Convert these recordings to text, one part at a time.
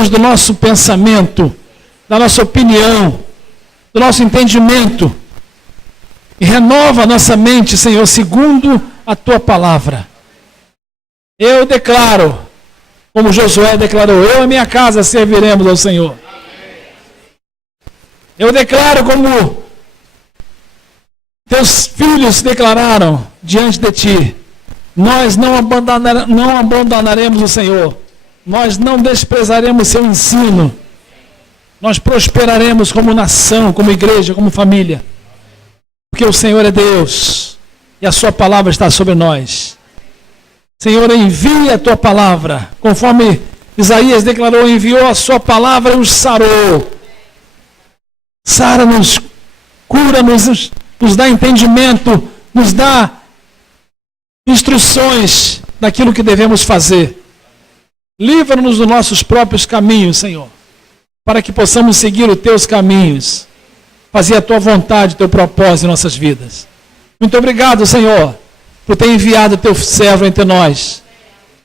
livra-nos do nosso pensamento, da nossa opinião, do nosso entendimento, e renova a nossa mente, Senhor, segundo a Tua palavra. Eu declaro, como Josué declarou, eu e minha casa serviremos ao Senhor. Eu declaro como Teus filhos declararam diante de Ti, nós não abandonaremos o Senhor, nós não desprezaremos Seu ensino, nós prosperaremos como nação, como igreja, como família, porque o Senhor é Deus e a Sua palavra está sobre nós. Senhor, envia a Tua palavra, conforme Isaías declarou, enviou a Sua palavra e os sarou. Sara-nos, cura-nos, nos dá entendimento, nos dá instruções daquilo que devemos fazer. Livra-nos dos nossos próprios caminhos, Senhor, para que possamos seguir os Teus caminhos, fazer a Tua vontade, o Teu propósito em nossas vidas. Muito obrigado, Senhor, por ter enviado o Teu servo entre nós,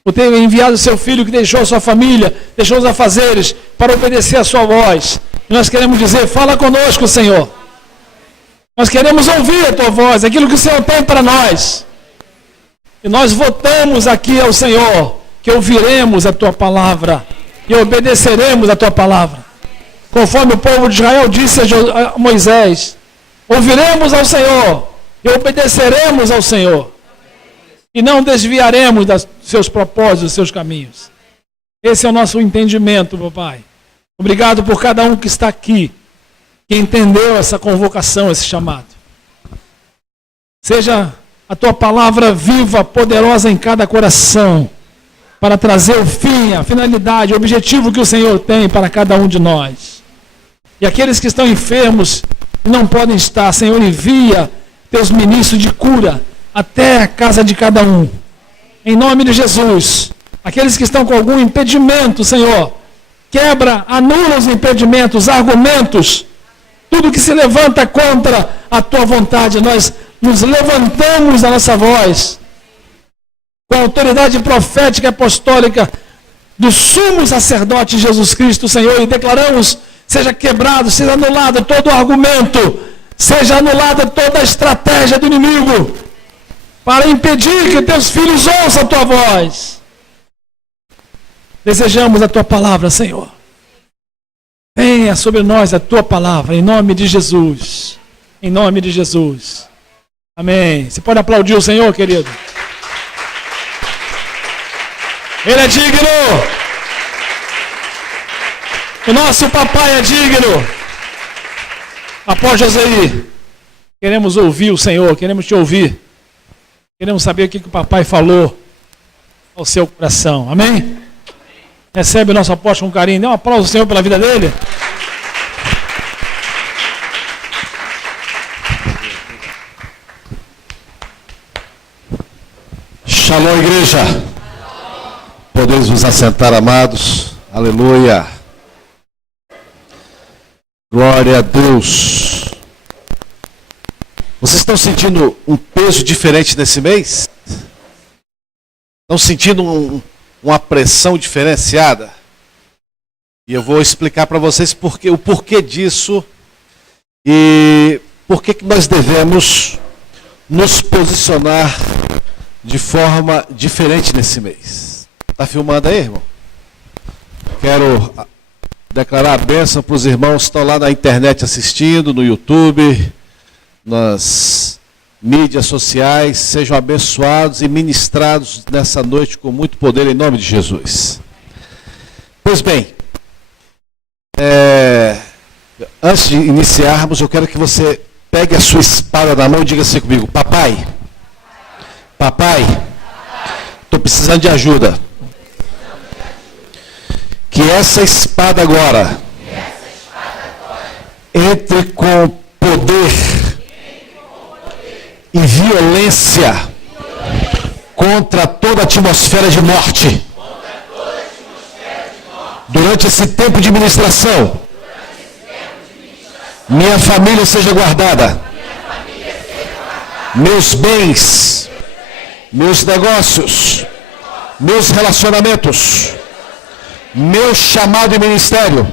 por ter enviado o Seu Filho que deixou a sua família, deixou os afazeres para obedecer a Sua voz. E nós queremos dizer, fala conosco, Senhor. Nós queremos ouvir a Tua voz, aquilo que o Senhor tem para nós. E nós votamos aqui ao Senhor, que ouviremos a Tua palavra e obedeceremos a Tua palavra. Conforme o povo de Israel disse a Moisés, ouviremos ao Senhor e obedeceremos ao Senhor. E não desviaremos dos Seus propósitos, dos Seus caminhos. Esse é o nosso entendimento, meu Pai. Obrigado por cada um que está aqui, que entendeu essa convocação, esse chamado. Seja a Tua palavra viva, poderosa em cada coração, para trazer o fim, a finalidade, o objetivo que o Senhor tem para cada um de nós. E aqueles que estão enfermos e não podem estar, Senhor, envia Teus ministros de cura até a casa de cada um. Em nome de Jesus. Aqueles que estão com algum impedimento, Senhor, quebra, anula os impedimentos, argumentos, tudo que se levanta contra a Tua vontade. Nós nos levantamos a nossa voz com a autoridade profética e apostólica do sumo sacerdote Jesus Cristo, Senhor, e declaramos, seja quebrado, seja anulado todo o argumento, seja anulada toda a estratégia do inimigo, para impedir que Teus filhos ouçam a Tua voz. Desejamos a Tua palavra, Senhor. Venha sobre nós a Tua palavra, em nome de Jesus. Em nome de Jesus. Amém. Você pode aplaudir o Senhor, querido? Ele é digno. O nosso papai é digno. Após Josué, queremos ouvir o Senhor, queremos Te ouvir. Queremos saber o que o papai falou ao seu coração. Amém? Recebe o nosso apóstolo com carinho. Dê um aplauso ao Senhor pela vida dele. Shalom, igreja. Podemos nos assentar, amados. Aleluia. Glória a Deus. Vocês estão sentindo um peso diferente nesse mês? Estão sentindo uma pressão diferenciada? E eu vou explicar para vocês o porquê disso e por que nós devemos nos posicionar de forma diferente nesse mês. Está filmando aí, irmão? Quero declarar a bênção para os irmãos que estão lá na internet assistindo, no YouTube, nas mídias sociais. Sejam abençoados e ministrados nessa noite com muito poder em nome de Jesus. Pois bem, antes de iniciarmos, eu quero que você pegue a sua espada na mão e diga assim comigo: papai, estou precisando de ajuda. Que essa espada agora entre com poder e violência contra toda a atmosfera de morte. Durante esse tempo de ministração, minha família seja guardada, meus bens, meus negócios, meus relacionamentos, meu chamado e ministério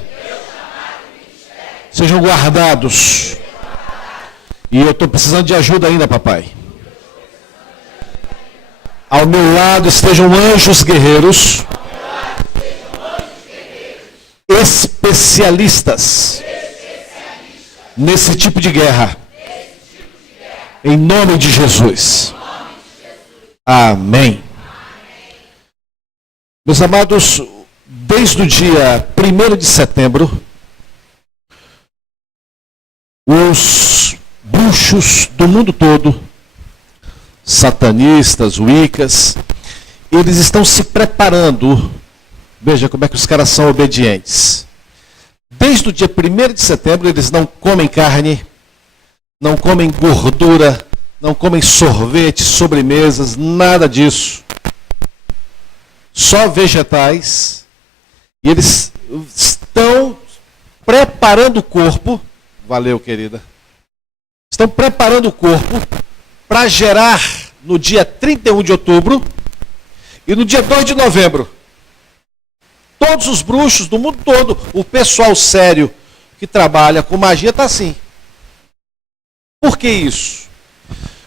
sejam guardados. E eu estou precisando de ajuda ainda, papai. Ao meu lado estejam anjos guerreiros, especialistas nesse tipo de guerra. Em nome de Jesus. Amém. Meus amados, desde o dia 1º de setembro, os bruxos do mundo todo, satanistas, wiccas, eles estão se preparando. Veja como é que os caras são obedientes. Desde o dia 1º de setembro, eles não comem carne, não comem gordura, não comem sorvete, sobremesas, nada disso. Só vegetais. E eles estão preparando o corpo. Valeu, querida. Estão preparando o corpo para gerar no dia 31 de outubro e no dia 2 de novembro. Todos os bruxos do mundo todo, o pessoal sério que trabalha com magia está assim. Por que isso?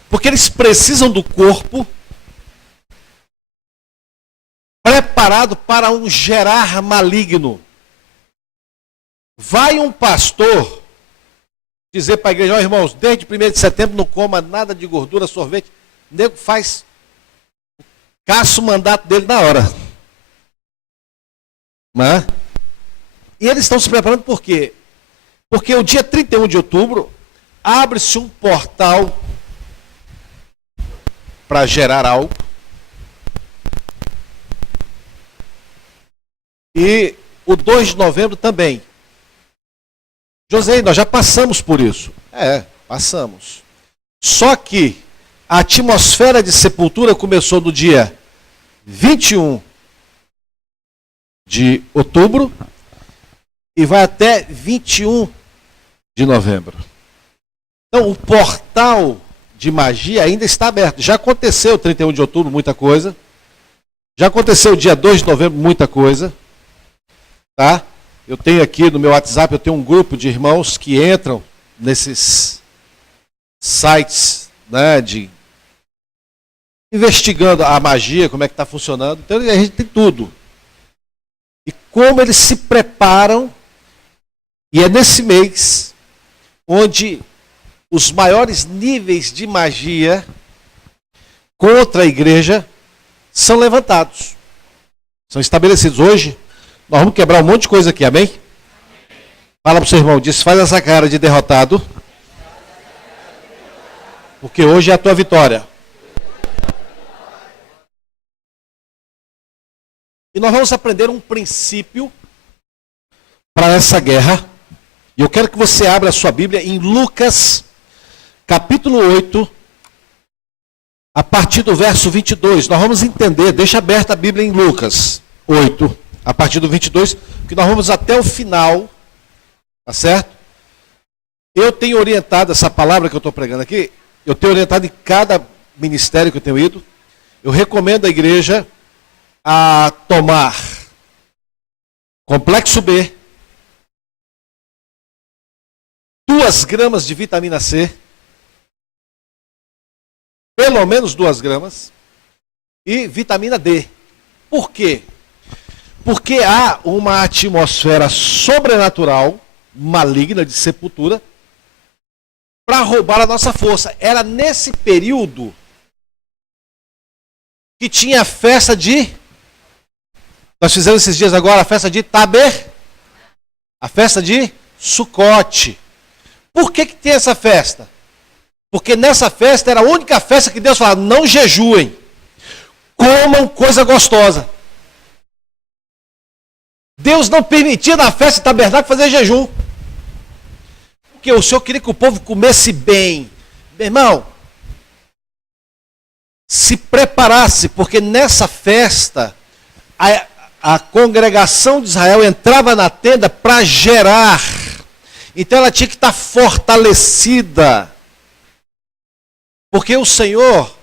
Porque eles precisam do corpo preparado para um gerar maligno. Vai um pastor dizer para a igreja: ó, irmãos, desde 1º de setembro não coma nada de gordura, sorvete. O nego caça o mandato dele na hora. Né? E eles estão se preparando por quê? Porque o dia 31 de outubro abre-se um portal para gerar algo. E o 2 de novembro também. José, nós já passamos por isso. Passamos. Só que a atmosfera de sepultura começou no dia 21 de outubro e vai até 21 de novembro. Então, o portal de magia ainda está aberto. Já aconteceu 31 de outubro, muita coisa. Já aconteceu dia 2 de novembro, muita coisa. Tá? Eu tenho aqui no meu WhatsApp, eu tenho um grupo de irmãos que entram nesses sites, né, investigando a magia, como é que está funcionando. Então a gente tem tudo. E como eles se preparam, e é nesse mês onde os maiores níveis de magia contra a igreja são levantados, são estabelecidos. Hoje nós vamos quebrar um monte de coisa aqui, amém? Fala para o seu irmão, desfaz essa cara de derrotado, porque hoje é a tua vitória. E nós vamos aprender um princípio para essa guerra. E eu quero que você abra a sua Bíblia em Lucas, capítulo 8, a partir do verso 22. Nós vamos entender, deixa aberta a Bíblia em Lucas 8, a partir do 22, que nós vamos até o final, tá certo? Eu tenho orientado essa palavra que eu estou pregando aqui, eu tenho orientado em cada ministério que eu tenho ido. Eu recomendo à igreja a tomar complexo B, 2 gramas de vitamina C, pelo menos 2 gramas, e vitamina D. Por quê? Porque há uma atmosfera sobrenatural, maligna, de sepultura, para roubar a nossa força. Era nesse período que tinha a festa de... Nós fizemos esses dias agora a festa de Taber, a festa de Sucote. Por que tem essa festa? Porque nessa festa era a única festa que Deus falava: não jejuem, comam coisa gostosa. Deus não permitia na festa de tabernáculo fazer jejum. Porque o Senhor queria que o povo comesse bem. Meu irmão, se preparasse, porque nessa festa a congregação de Israel entrava na tenda para gerar. Então ela tinha que estar fortalecida. Porque o Senhor,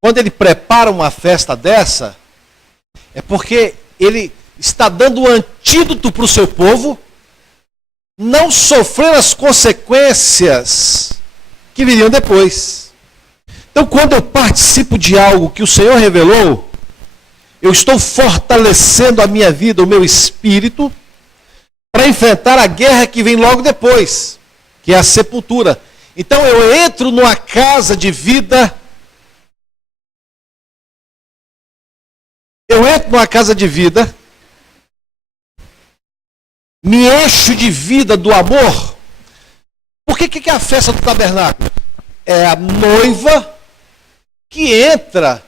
quando Ele prepara uma festa dessa, é porque Ele está dando um antídoto para o seu povo não sofrer as consequências que viriam depois. Então, quando eu participo de algo que o Senhor revelou, eu estou fortalecendo a minha vida, o meu espírito, para enfrentar a guerra que vem logo depois, que é a sepultura. Então, eu entro numa casa de vida. Eu entro numa casa de vida, me encho de vida do amor. Por que é a festa do tabernáculo? É a noiva que entra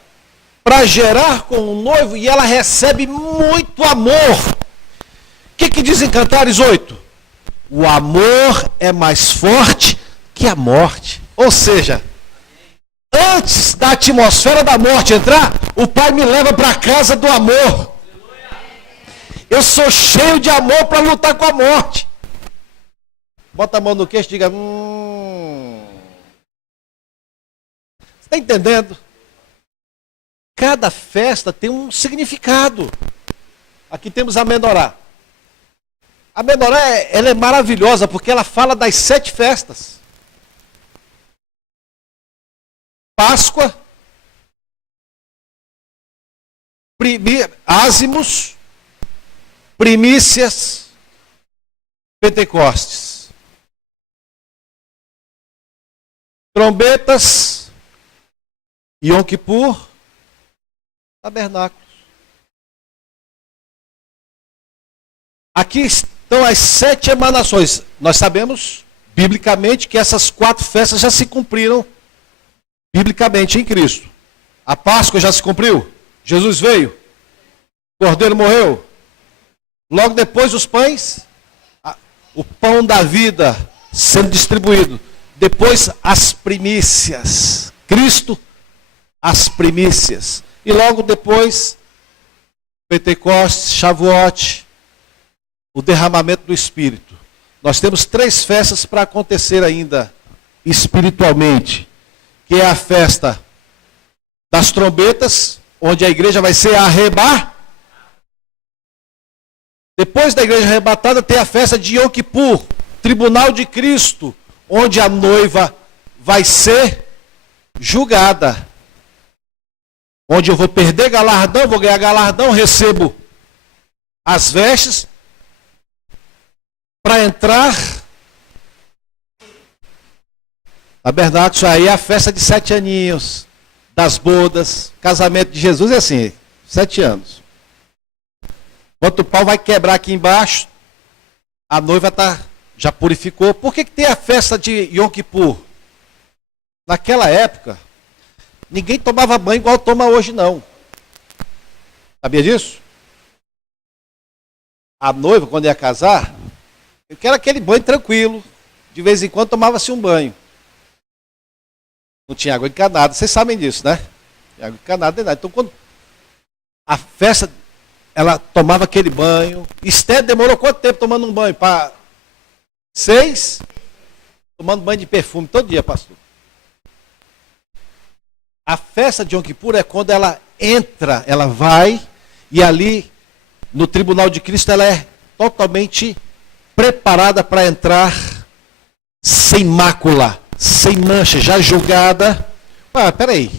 para gerar com o noivo e ela recebe muito amor. O que diz em Cantares 8? O amor é mais forte que a morte. Ou seja, antes da atmosfera da morte entrar, o Pai me leva para a casa do amor. Eu sou cheio de amor para lutar com a morte. Bota a mão no queixo e diga, Você está entendendo? Cada festa tem um significado. Aqui temos a menorá. A menorá ela é maravilhosa porque ela fala das 7 festas. Páscoa, ázimos, primícias, Pentecostes. Trombetas, Yom Kippur, tabernáculos. Aqui estão as 7 emanações. Nós sabemos, biblicamente, que essas 4 festas já se cumpriram biblicamente em Cristo. A Páscoa já se cumpriu. Jesus veio. O Cordeiro morreu. Logo depois os pães, o pão da vida sendo distribuído. Depois as primícias. Cristo, as primícias. E logo depois, Pentecostes, Shavuot, o derramamento do Espírito. Nós temos 3 festas para acontecer ainda espiritualmente, que é a festa das trombetas, onde a igreja vai ser arrebatada. Depois da igreja arrebatada tem a festa de Yom Kippur, tribunal de Cristo, onde a noiva vai ser julgada. Onde eu vou perder galardão, vou ganhar galardão, recebo as vestes para entrar. Tabernáculo, isso aí é a festa de 7 aninhos, das bodas, casamento de Jesus é assim, 7 anos. Enquanto o pau vai quebrar aqui embaixo, a noiva já purificou. Por que tem a festa de Yom Kippur? Naquela época, ninguém tomava banho igual toma hoje, não. Sabia disso? A noiva, quando ia casar, eu quero aquele banho tranquilo. De vez em quando tomava-se um banho. Não tinha água encanada. Vocês sabem disso, né? Tinha água encanada, nada. Então, quando a festa, ela tomava aquele banho. Esther demorou quanto tempo tomando um banho? 6? Tomando banho de perfume todo dia, pastor. A festa de Yom Kippur é quando ela entra, ela vai, e ali, no tribunal de Cristo, ela é totalmente preparada para entrar sem mácula, sem mancha, já julgada. Peraí,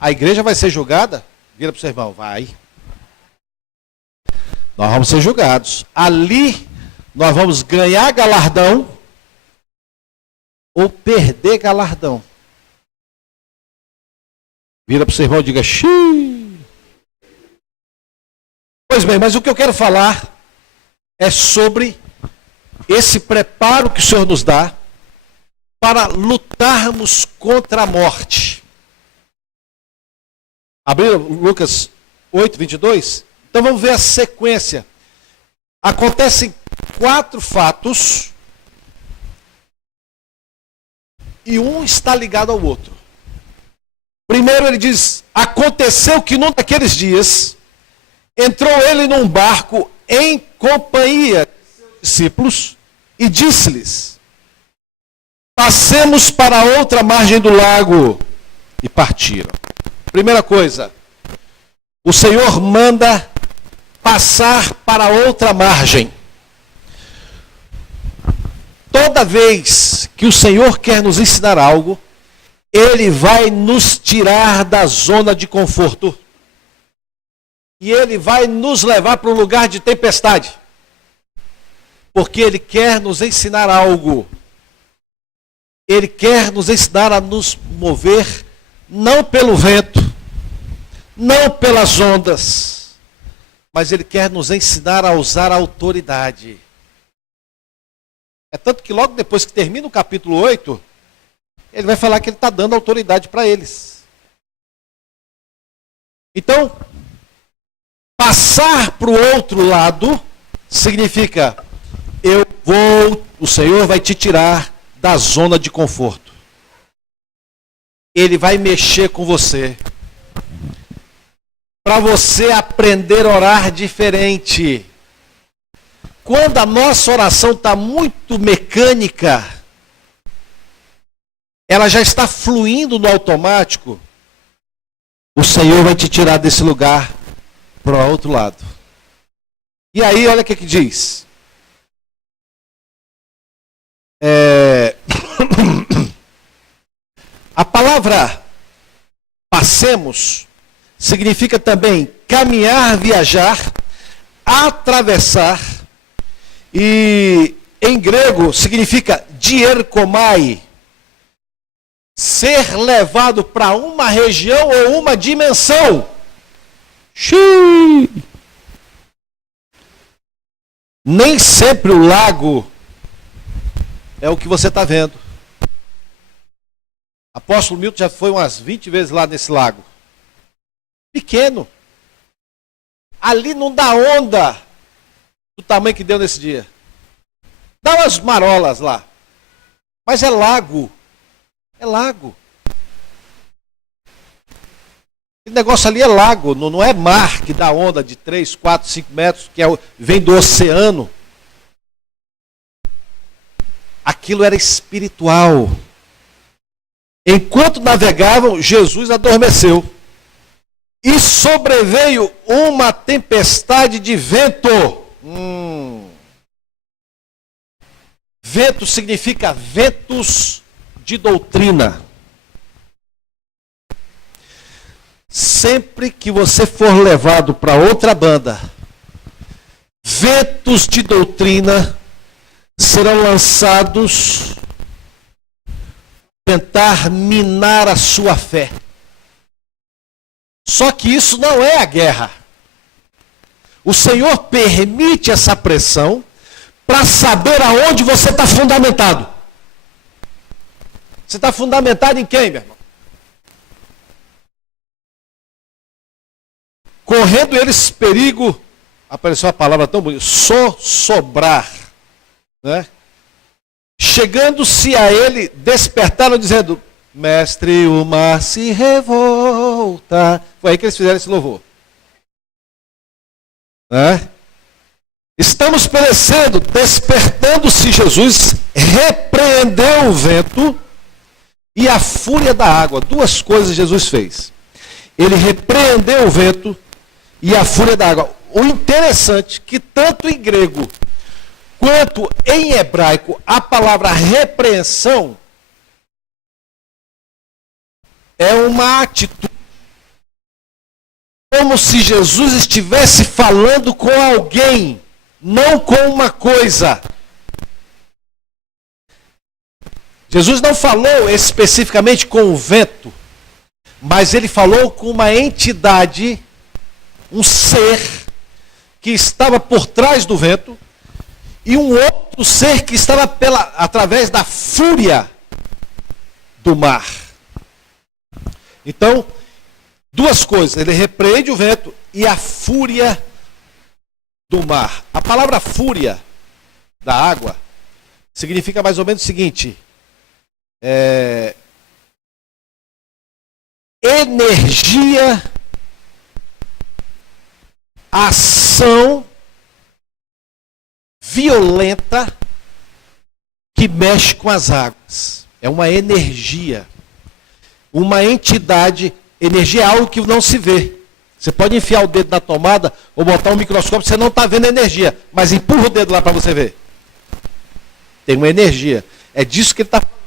a igreja vai ser julgada? Vira para o seu irmão, vai. Nós vamos ser julgados. Ali, nós vamos ganhar galardão ou perder galardão. Vira para o seu irmão e diga, xiii. Pois bem, mas o que eu quero falar é sobre esse preparo que o Senhor nos dá para lutarmos contra a morte. Abriram Lucas 8, 22? Então vamos ver a sequência. Acontecem 4 fatos e um está ligado ao outro. Primeiro ele diz, aconteceu que num daqueles dias, entrou ele num barco em companhia de seus discípulos e disse-lhes, passemos para outra margem do lago. E partiram. Primeira coisa, o Senhor manda passar para outra margem. Toda vez que o Senhor quer nos ensinar algo, Ele vai nos tirar da zona de conforto. E Ele vai nos levar para um lugar de tempestade. Porque Ele quer nos ensinar algo. Ele quer nos ensinar a nos mover, não pelo vento, não pelas ondas, mas Ele quer nos ensinar a usar a autoridade. É tanto que logo depois que termina o capítulo 8, Ele vai falar que Ele está dando autoridade para eles. Então, passar para o outro lado significa, o Senhor vai te tirar da zona de conforto. Ele vai mexer com você. Para você aprender a orar diferente. Quando a nossa oração está muito mecânica, ela já está fluindo no automático, o Senhor vai te tirar desse lugar para o outro lado. E aí, olha o que diz. A palavra passemos significa também caminhar, viajar, atravessar, e em grego significa dierkomai, ser levado para uma região ou uma dimensão. Xiii. Nem sempre o lago é o que você está vendo. Apóstolo Milton já foi umas 20 vezes lá nesse lago. Pequeno. Ali não dá onda do tamanho que deu nesse dia. Dá umas marolas lá. Mas é lago. É lago. Esse negócio ali é lago, não é mar que dá onda de 3, 4, 5 metros, que vem do oceano. Aquilo era espiritual. Enquanto navegavam, Jesus adormeceu. E sobreveio uma tempestade de vento. Vento significa ventos de doutrina. Sempre que você for levado para outra banda, ventos de doutrina serão lançados para tentar minar a sua fé. Só que isso não é a guerra. O Senhor permite essa pressão para saber aonde você está fundamentado. Você está fundamentado em quem, meu irmão? Correndo eles perigo, apareceu uma palavra tão bonita, sobrar, né? Chegando-se a ele, despertaram dizendo, mestre, o mar se revolta. Foi aí que eles fizeram esse louvor. Né? Estamos perecendo, despertando-se Jesus, repreendeu o vento e a fúria da água. Duas coisas Jesus fez. Ele repreendeu o vento e a fúria da água. O interessante é que tanto em grego quanto em hebraico, a palavra repreensão é uma atitude. Como se Jesus estivesse falando com alguém, não com uma coisa. Jesus não falou especificamente com o vento, mas ele falou com uma entidade, um ser que estava por trás do vento e um outro ser que estava através da fúria do mar. Então, duas coisas, ele repreende o vento e a fúria do mar. A palavra fúria da água significa mais ou menos o seguinte: energia, ação violenta que mexe com as águas. É uma energia, uma entidade. Energia é algo que não se vê, Você pode enfiar o dedo na tomada ou botar um microscópio, você não está vendo energia, mas empurra o dedo lá para você ver. Tem uma energia. É disso que ele está falando.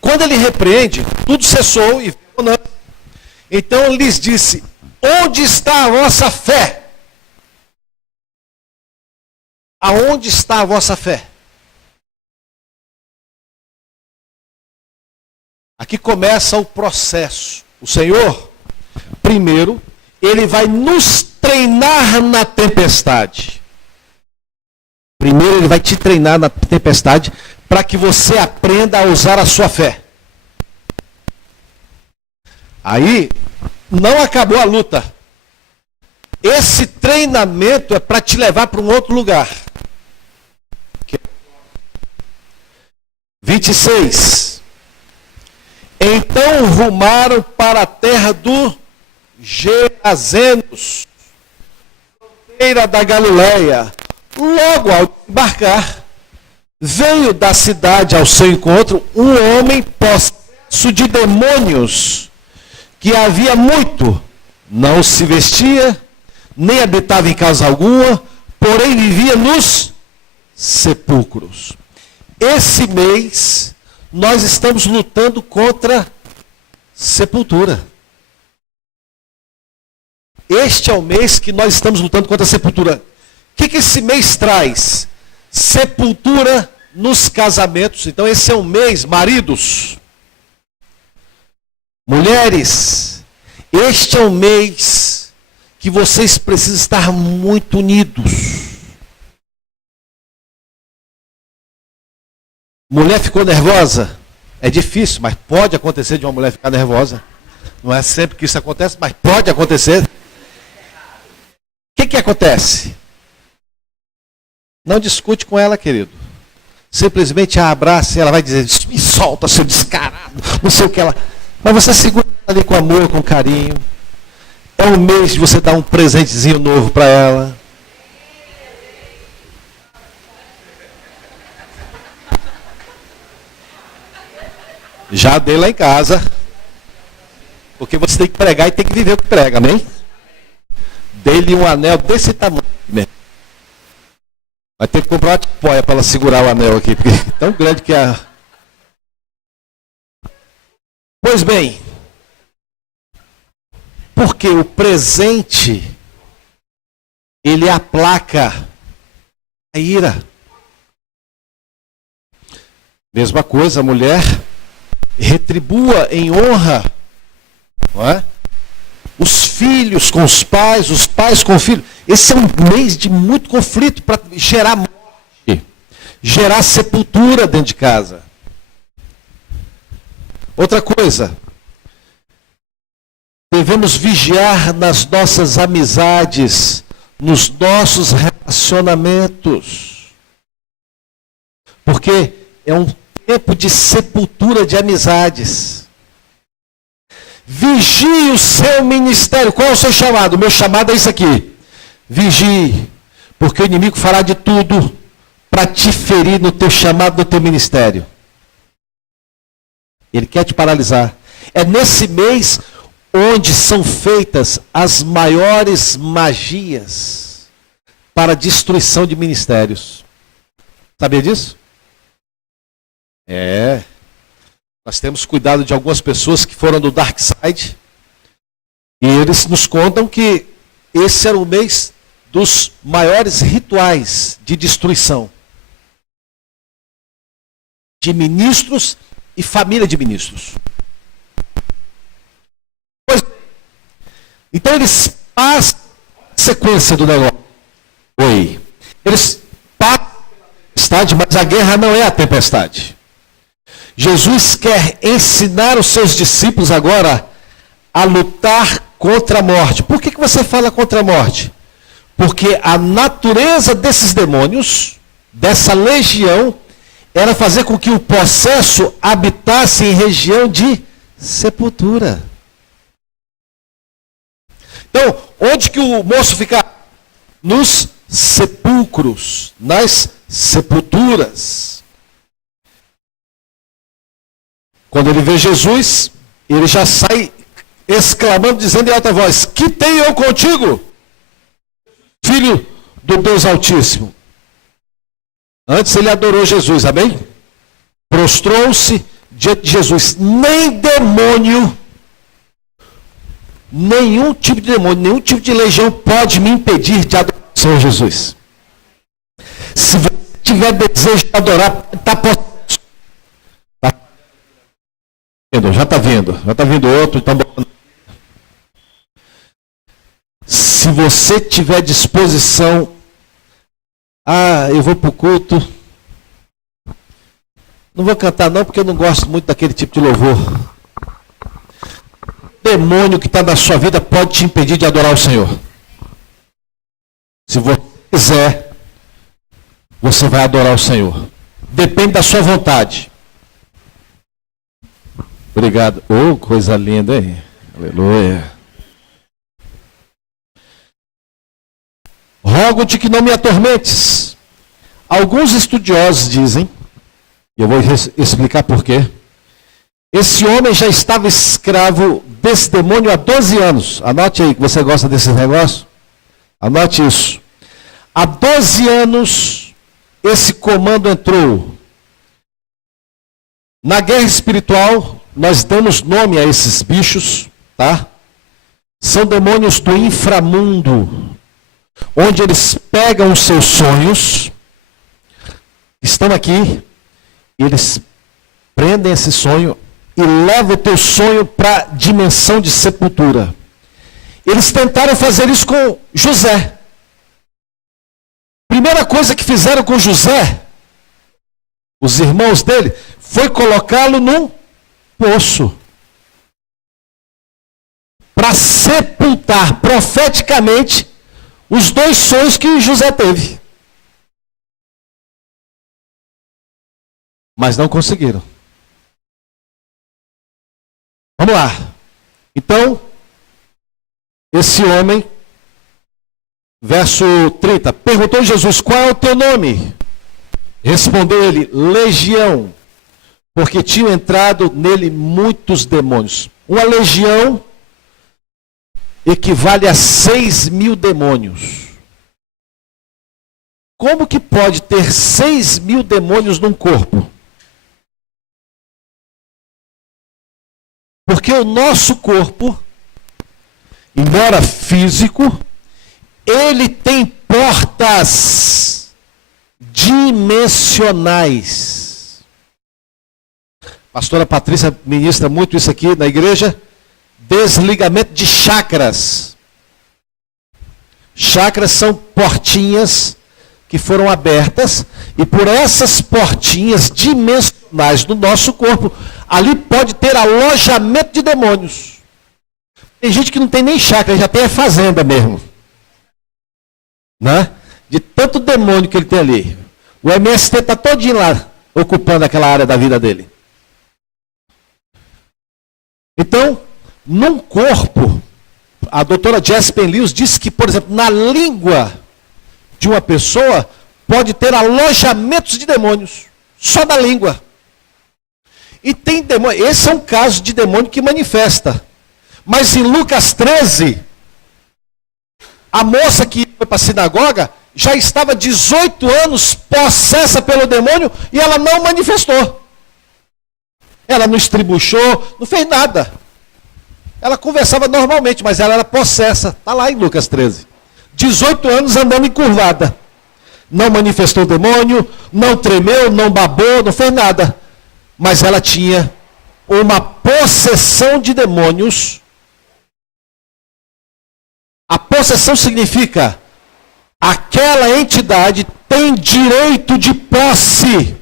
Quando ele repreende, tudo cessou e não. Então ele lhes disse: onde está a vossa fé? Aonde está a vossa fé? Aqui começa o processo. O Senhor, primeiro, ele vai nos treinar na tempestade. Primeiro ele vai te treinar na tempestade para que você aprenda a usar a sua fé. Aí, não acabou a luta. Esse treinamento é para te levar para um outro lugar. 26. Então rumaram para a terra do Gerazenos, fronteira da Galileia. Logo ao embarcar, veio da cidade ao seu encontro um homem possesso de demônios, que havia muito, não se vestia, nem habitava em casa alguma, porém vivia nos sepulcros. Esse mês, nós estamos lutando contra sepultura. Este é o mês que nós estamos lutando contra a sepultura. O que esse mês traz? Sepultura nos casamentos. Então esse é um mês, maridos, mulheres, este é um mês que vocês precisam estar muito unidos. Mulher ficou nervosa? É difícil, mas pode acontecer de uma mulher ficar nervosa. Não é sempre que isso acontece, mas pode acontecer. O que acontece? Não discute com ela, querido. Simplesmente a abraça e ela vai dizer: me solta, seu descarado, não sei o que ela. Mas você segura ali com amor, com carinho. É um mês de você dar um presentezinho novo para ela. Já dei lá em casa. Porque você tem que pregar e tem que viver o que prega, amém? Dei-lhe um anel desse tamanho mesmo. Vai ter que comprar uma tipóia para ela segurar o anel aqui, porque é tão grande que a... Pois bem, porque o presente, ele aplaca a ira. Mesma coisa, a mulher retribua em honra, não é? Os filhos com os pais com os filhos. Esse é um mês de muito conflito para gerar morte, gerar sepultura dentro de casa. Outra coisa, devemos vigiar nas nossas amizades, nos nossos relacionamentos. Porque é um tempo de sepultura de amizades. Vigie o seu ministério. Qual é o seu chamado? O meu chamado é isso aqui. Vigie, porque o inimigo fará de tudo para te ferir no teu chamado, no teu ministério. Ele quer te paralisar. É nesse mês onde são feitas as maiores magias para a destruição de ministérios. Sabia disso? É. Nós temos cuidado de algumas pessoas que foram do Dark Side. E eles nos contam que esse era o mês dos maiores rituais de destruição. De ministros e família de ministros. Então eles passam a sequência do negócio. Eles passam a tempestade, mas a guerra não é a tempestade. Jesus quer ensinar os seus discípulos agora a lutar contra a morte. Por que você fala contra a morte? Porque a natureza desses demônios, dessa legião, era fazer com que o possesso habitasse em região de sepultura. Então, onde que o moço fica? Nos sepulcros, nas sepulturas. Quando ele vê Jesus, ele já sai exclamando, dizendo em alta voz: que tenho eu contigo, Filho do Deus Altíssimo? Antes ele adorou Jesus, amém? Prostrou-se diante de Jesus. Nem demônio, nenhum tipo de demônio, nenhum tipo de legião pode me impedir de adorar o Senhor Jesus. Se você tiver desejo de adorar, está possesso. Já está vindo outro. Se você tiver disposição, eu vou para o culto, não vou cantar não, porque eu não gosto muito daquele tipo de louvor. O demônio que está na sua vida pode te impedir de adorar o Senhor. Se você quiser, você vai adorar o Senhor. Depende da sua vontade. Obrigado. Oh, coisa linda, hein? Aleluia. Rogo-te que não me atormentes. Alguns estudiosos dizem, e eu vou explicar por quê. Esse homem já estava escravo desse demônio há 12 anos. Anote aí que você gosta desse negócio. Anote isso. Há 12 anos, esse comando entrou. Na guerra espiritual, nós damos nome a esses bichos, tá? São demônios do inframundo, onde eles pegam os seus sonhos, estão aqui, eles prendem esse sonho e levam o teu sonho para a dimensão de sepultura. Eles tentaram fazer isso com José. Primeira coisa que fizeram com José, os irmãos dele, foi colocá-lo num poço para sepultar profeticamente os 2 sonhos que José teve. Mas não conseguiram. Vamos lá. Então, esse homem, verso 30, perguntou Jesus: qual é o teu nome? Respondeu ele: Legião, porque tinham entrado nele muitos demônios. Uma legião equivale a 6.000 demônios. Como que pode ter 6.000 demônios num corpo? Porque o nosso corpo, embora físico, ele tem portas dimensionais. A pastora Patrícia ministra muito isso aqui na igreja. Desligamento de chakras. Chakras são portinhas que foram abertas, e por essas portinhas dimensionais do nosso corpo, ali pode ter alojamento de demônios. Tem gente que não tem nem chakra, já tem a fazenda mesmo. Né? De tanto demônio que ele tem ali. O MST está todinho lá, ocupando aquela área da vida dele. Então, num corpo, a doutora Jespen Lewis disse que, por exemplo, na língua de uma pessoa pode ter alojamentos de demônios, só na língua. E tem demônio, esse é um caso de demônio que manifesta. Mas em Lucas 13, a moça que foi para a sinagoga já estava 18 anos possessa pelo demônio e ela não manifestou. Ela não estribuchou, não fez nada. Ela conversava normalmente, mas ela era possessa. Está lá em Lucas 13. 18 anos andando encurvada. Não manifestou o demônio, não tremeu, não babou, não fez nada. Mas ela tinha uma possessão de demônios. A possessão significa aquela entidade tem direito de posse.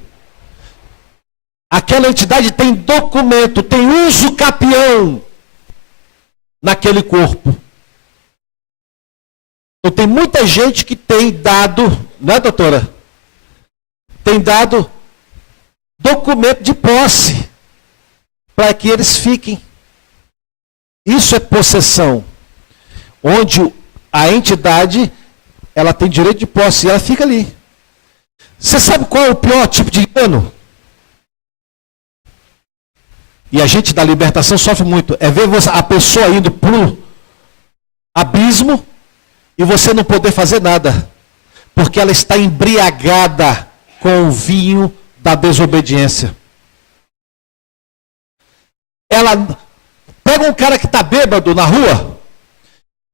Aquela entidade tem documento, tem uso capião naquele corpo. Então tem muita gente que tem dado, não é, doutora? Tem dado documento de posse para que eles fiquem. Isso é possessão, onde a entidade ela tem direito de posse e ela fica ali. Você sabe qual é o pior tipo de engano? e a gente da libertação sofre muito, é ver a pessoa indo para o abismo e você não poder fazer nada, porque ela está embriagada com o vinho da desobediência. Ela pega um cara que está bêbado na rua,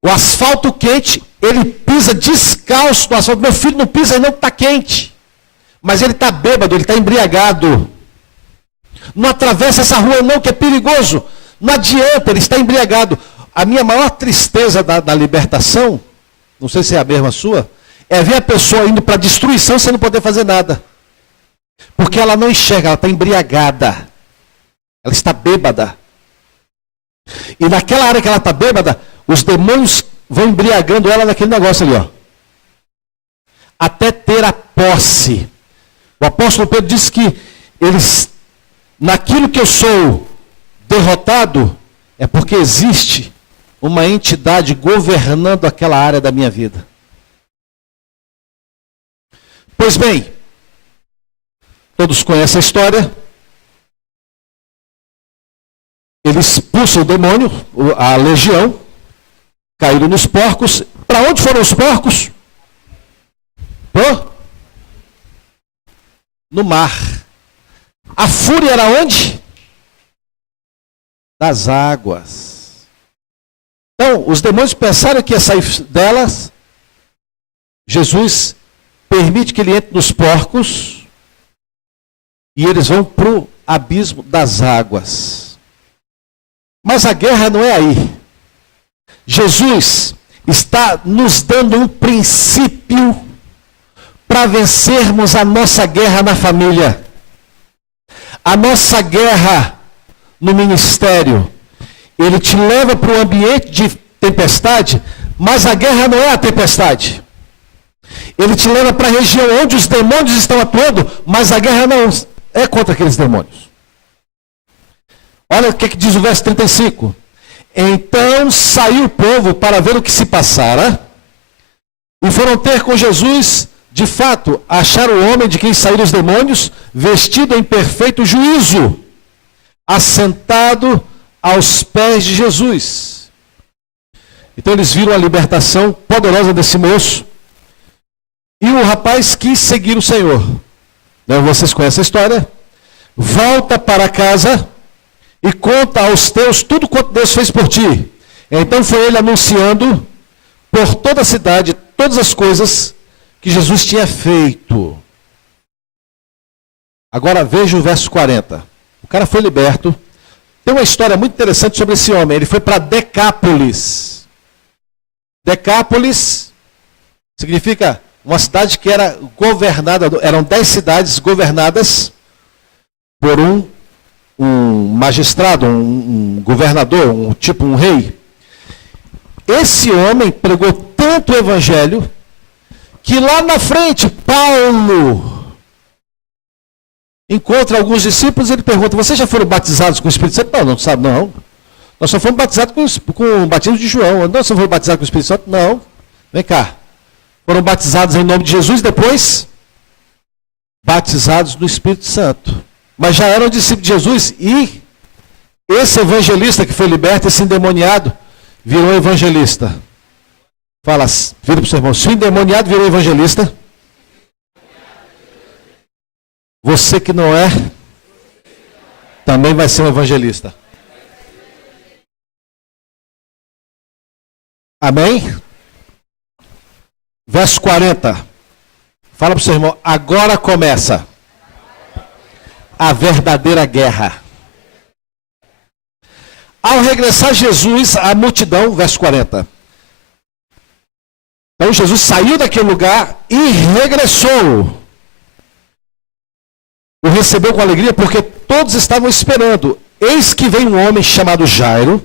o asfalto quente, ele pisa descalço no asfalto. Meu filho não pisa aí não, está quente. Mas ele está bêbado, ele está embriagado. Não atravessa essa rua não, que é perigoso. Não adianta, ele está embriagado. A minha maior tristeza da libertação, não sei se é a mesma sua, é ver a pessoa indo para a destruição sem não poder fazer nada. Porque ela não enxerga, ela está embriagada. Ela está bêbada. E naquela área que ela está bêbada, os demônios vão embriagando ela naquele negócio ali, ó. Até ter a posse. O apóstolo Pedro disse que eles, naquilo que eu sou derrotado, é porque existe uma entidade governando aquela área da minha vida. Pois bem, todos conhecem a história. Ele expulsa o demônio, a legião, caíram nos porcos. Para onde foram os porcos? No mar. A fúria era onde? Das águas. Então, os demônios pensaram que ia sair delas. Jesus permite que ele entre nos porcos e eles vão para o abismo das águas. Mas a guerra não é aí. Jesus está nos dando um princípio para vencermos a nossa guerra na família, a nossa guerra no ministério. Ele te leva para o ambiente de tempestade, mas a guerra não é a tempestade. Ele te leva para a região onde os demônios estão atuando, mas a guerra não é contra aqueles demônios. Olha o que diz o verso 35. Então saiu o povo para ver o que se passara, e foram ter com Jesus. De fato, acharam o homem de quem saíram os demônios, vestido em perfeito juízo, assentado aos pés de Jesus. Então eles viram a libertação poderosa desse moço, e o rapaz quis seguir o Senhor. Vocês conhecem a história? Volta para casa e conta aos teus tudo quanto Deus fez por ti. Então foi ele anunciando por toda a cidade todas as coisas que Jesus tinha feito. Agora veja o verso 40. O cara foi liberto. Tem uma história muito interessante sobre esse homem. Ele foi para Decápolis. Decápolis significa uma cidade que era governada, eram 10 cidades governadas por um magistrado, um governador, um rei. Esse homem pregou tanto o evangelho que lá na frente, Paulo encontra alguns discípulos e ele pergunta: vocês já foram batizados com o Espírito Santo? Não sabe, não. Nós só fomos batizados com o batismo de João. Nós só fomos batizados com o Espírito Santo? Não. Vem cá. Foram batizados em nome de Jesus, depois batizados no Espírito Santo. Mas já eram discípulos de Jesus e esse evangelista que foi liberto, esse endemoniado, virou evangelista. Fala, vira para o seu irmão, se o endemoniado virou evangelista, você que não é, também vai ser um evangelista. Amém? Verso 40. Fala para o seu irmão, agora começa a verdadeira guerra. Ao regressar Jesus, a multidão, verso 40. Então Jesus saiu daquele lugar e regressou. O recebeu com alegria porque todos estavam esperando. Eis que veio um homem chamado Jairo,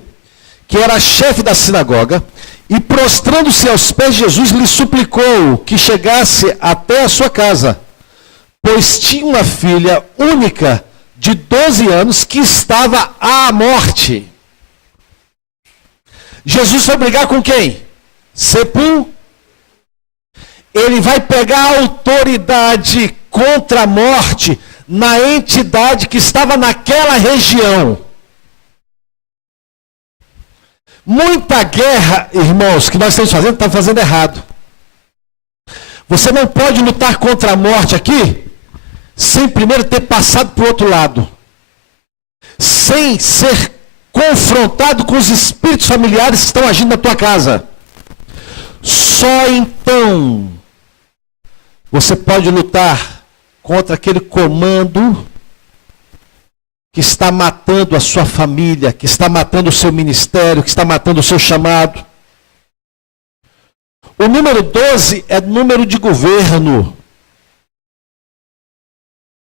que era chefe da sinagoga, e prostrando-se aos pés de Jesus, lhe suplicou que chegasse até a sua casa, pois tinha uma filha única de 12 anos que estava à morte. Jesus foi brigar com quem? Ele vai pegar a autoridade contra a morte na entidade que estava naquela região. Muita guerra, irmãos, que nós estamos fazendo, está fazendo errado. Você não pode lutar contra a morte aqui, sem primeiro ter passado para o outro lado. Sem ser confrontado com os espíritos familiares que estão agindo na tua casa. Só então você pode lutar contra aquele comando que está matando a sua família, que está matando o seu ministério, que está matando o seu chamado. O número 12 é número de governo.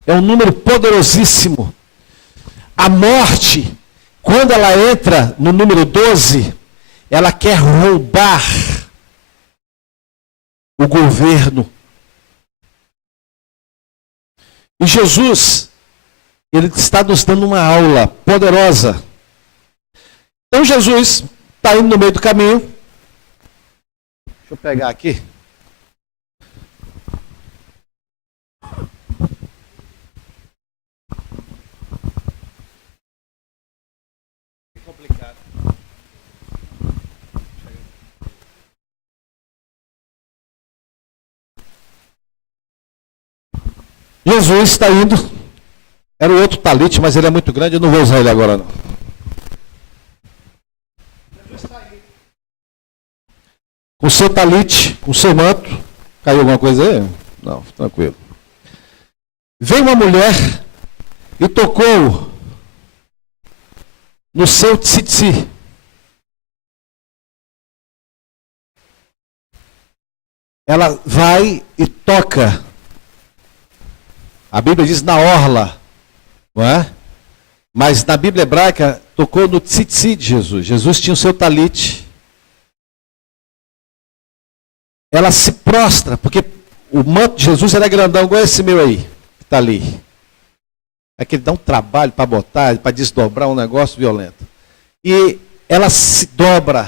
É um número poderosíssimo. A morte, quando ela entra no número 12, ela quer roubar o governo. E Jesus, ele está nos dando uma aula poderosa. Então Jesus está indo no meio do caminho. Deixa eu pegar aqui. É complicado. Jesus está indo. Era o outro talite, mas ele é muito grande, eu não vou usar ele agora não. Jesus está aí. Com o seu talite, com o seu manto. Caiu alguma coisa aí? Não, tranquilo. Veio uma mulher e tocou no seu tsitsi. Ela vai e toca. A Bíblia diz na orla, não é? Mas na Bíblia hebraica tocou no tsitsi de Jesus. Jesus tinha o seu talite. Ela se prostra, porque o manto de Jesus era grandão, igual esse meu aí, que está ali. É que ele dá um trabalho para botar, para desdobrar um negócio violento. E ela se dobra,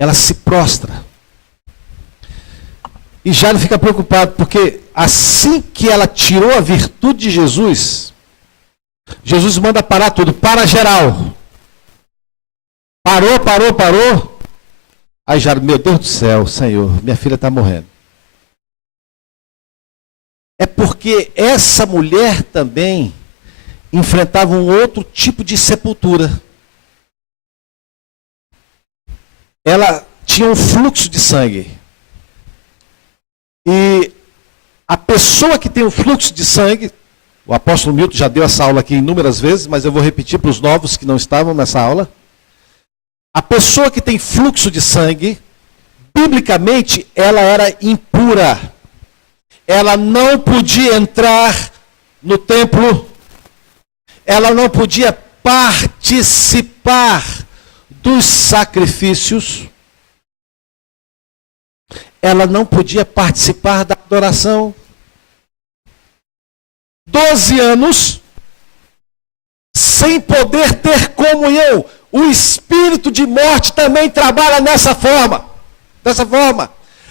ela se prostra. E já ele fica preocupado, porque assim que ela tirou a virtude de Jesus, Jesus manda parar tudo, para geral. Parou. Aí já, meu Deus do céu, Senhor, minha filha está morrendo. É porque essa mulher também enfrentava um outro tipo de sepultura. Ela tinha um fluxo de sangue. E a pessoa que tem um fluxo de sangue, o apóstolo Milton já deu essa aula aqui inúmeras vezes, mas eu vou repetir para os novos que não estavam nessa aula. A pessoa que tem fluxo de sangue, biblicamente, ela era impura. Ela não podia entrar no templo, ela não podia participar dos sacrifícios, ela não podia participar da adoração. 12 anos, sem poder ter comunhão. O espírito de morte também trabalha dessa forma.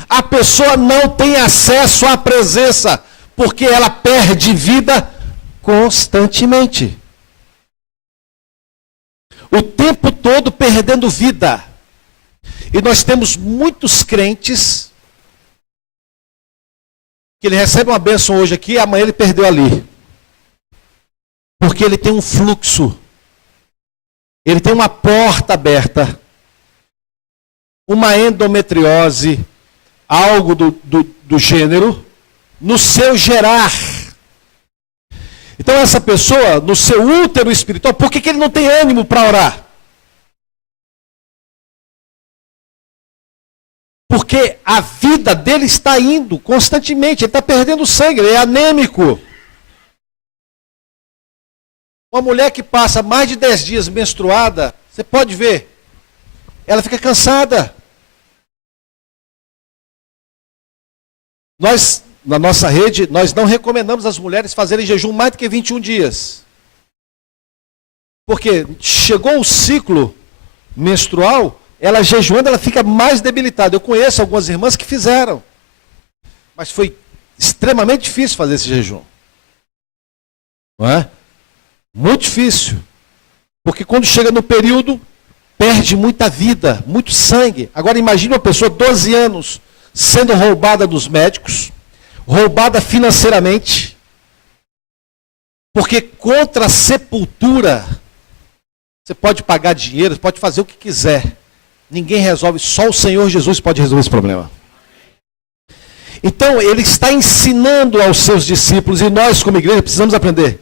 A pessoa não tem acesso à presença, porque ela perde vida constantemente. O tempo todo perdendo vida. E nós temos muitos crentes que ele recebe uma bênção hoje aqui, amanhã ele perdeu ali. Porque ele tem um fluxo. Ele tem uma porta aberta. Uma endometriose, algo do gênero, no seu gerar. Então essa pessoa, no seu útero espiritual, por que ele não tem ânimo para orar? Porque a vida dele está indo constantemente, ele está perdendo sangue, ele é anêmico. Uma mulher que passa mais de 10 dias menstruada, você pode ver, ela fica cansada. Nós, na nossa rede, nós não recomendamos às mulheres fazerem jejum mais do que 21 dias. Porque chegou o ciclo menstrual, ela jejuando, ela fica mais debilitada. Eu conheço algumas irmãs que fizeram. Mas foi extremamente difícil fazer esse jejum. Não é? Muito difícil. Porque quando chega no período, perde muita vida, muito sangue. Agora imagine uma pessoa, 12 anos, sendo roubada dos médicos, roubada financeiramente, porque contra a sepultura, você pode pagar dinheiro, pode fazer o que quiser, ninguém resolve, só o Senhor Jesus pode resolver esse problema. Então ele está ensinando aos seus discípulos, e nós como igreja precisamos aprender,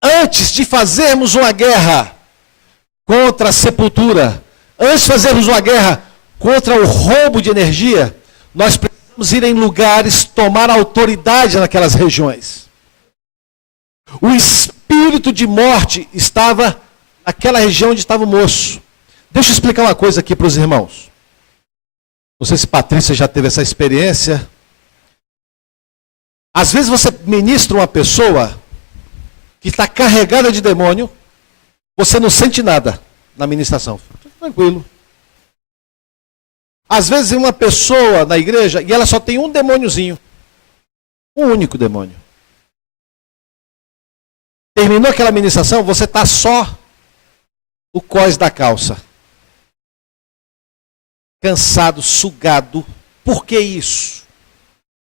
antes de fazermos uma guerra contra a sepultura, antes de fazermos uma guerra contra o roubo de energia, nós precisamos ir em lugares, tomar autoridade naquelas regiões. O espírito de morte estava naquela região onde estava o moço. Deixa eu explicar uma coisa aqui para os irmãos. Não sei se Patrícia já teve essa experiência. Às vezes você ministra uma pessoa que está carregada de demônio, você não sente nada na ministração. Tranquilo. Às vezes uma pessoa na igreja e ela só tem um demôniozinho. Um único demônio. Terminou aquela ministração, você está só o cós da calça. Cansado, sugado. Por que isso?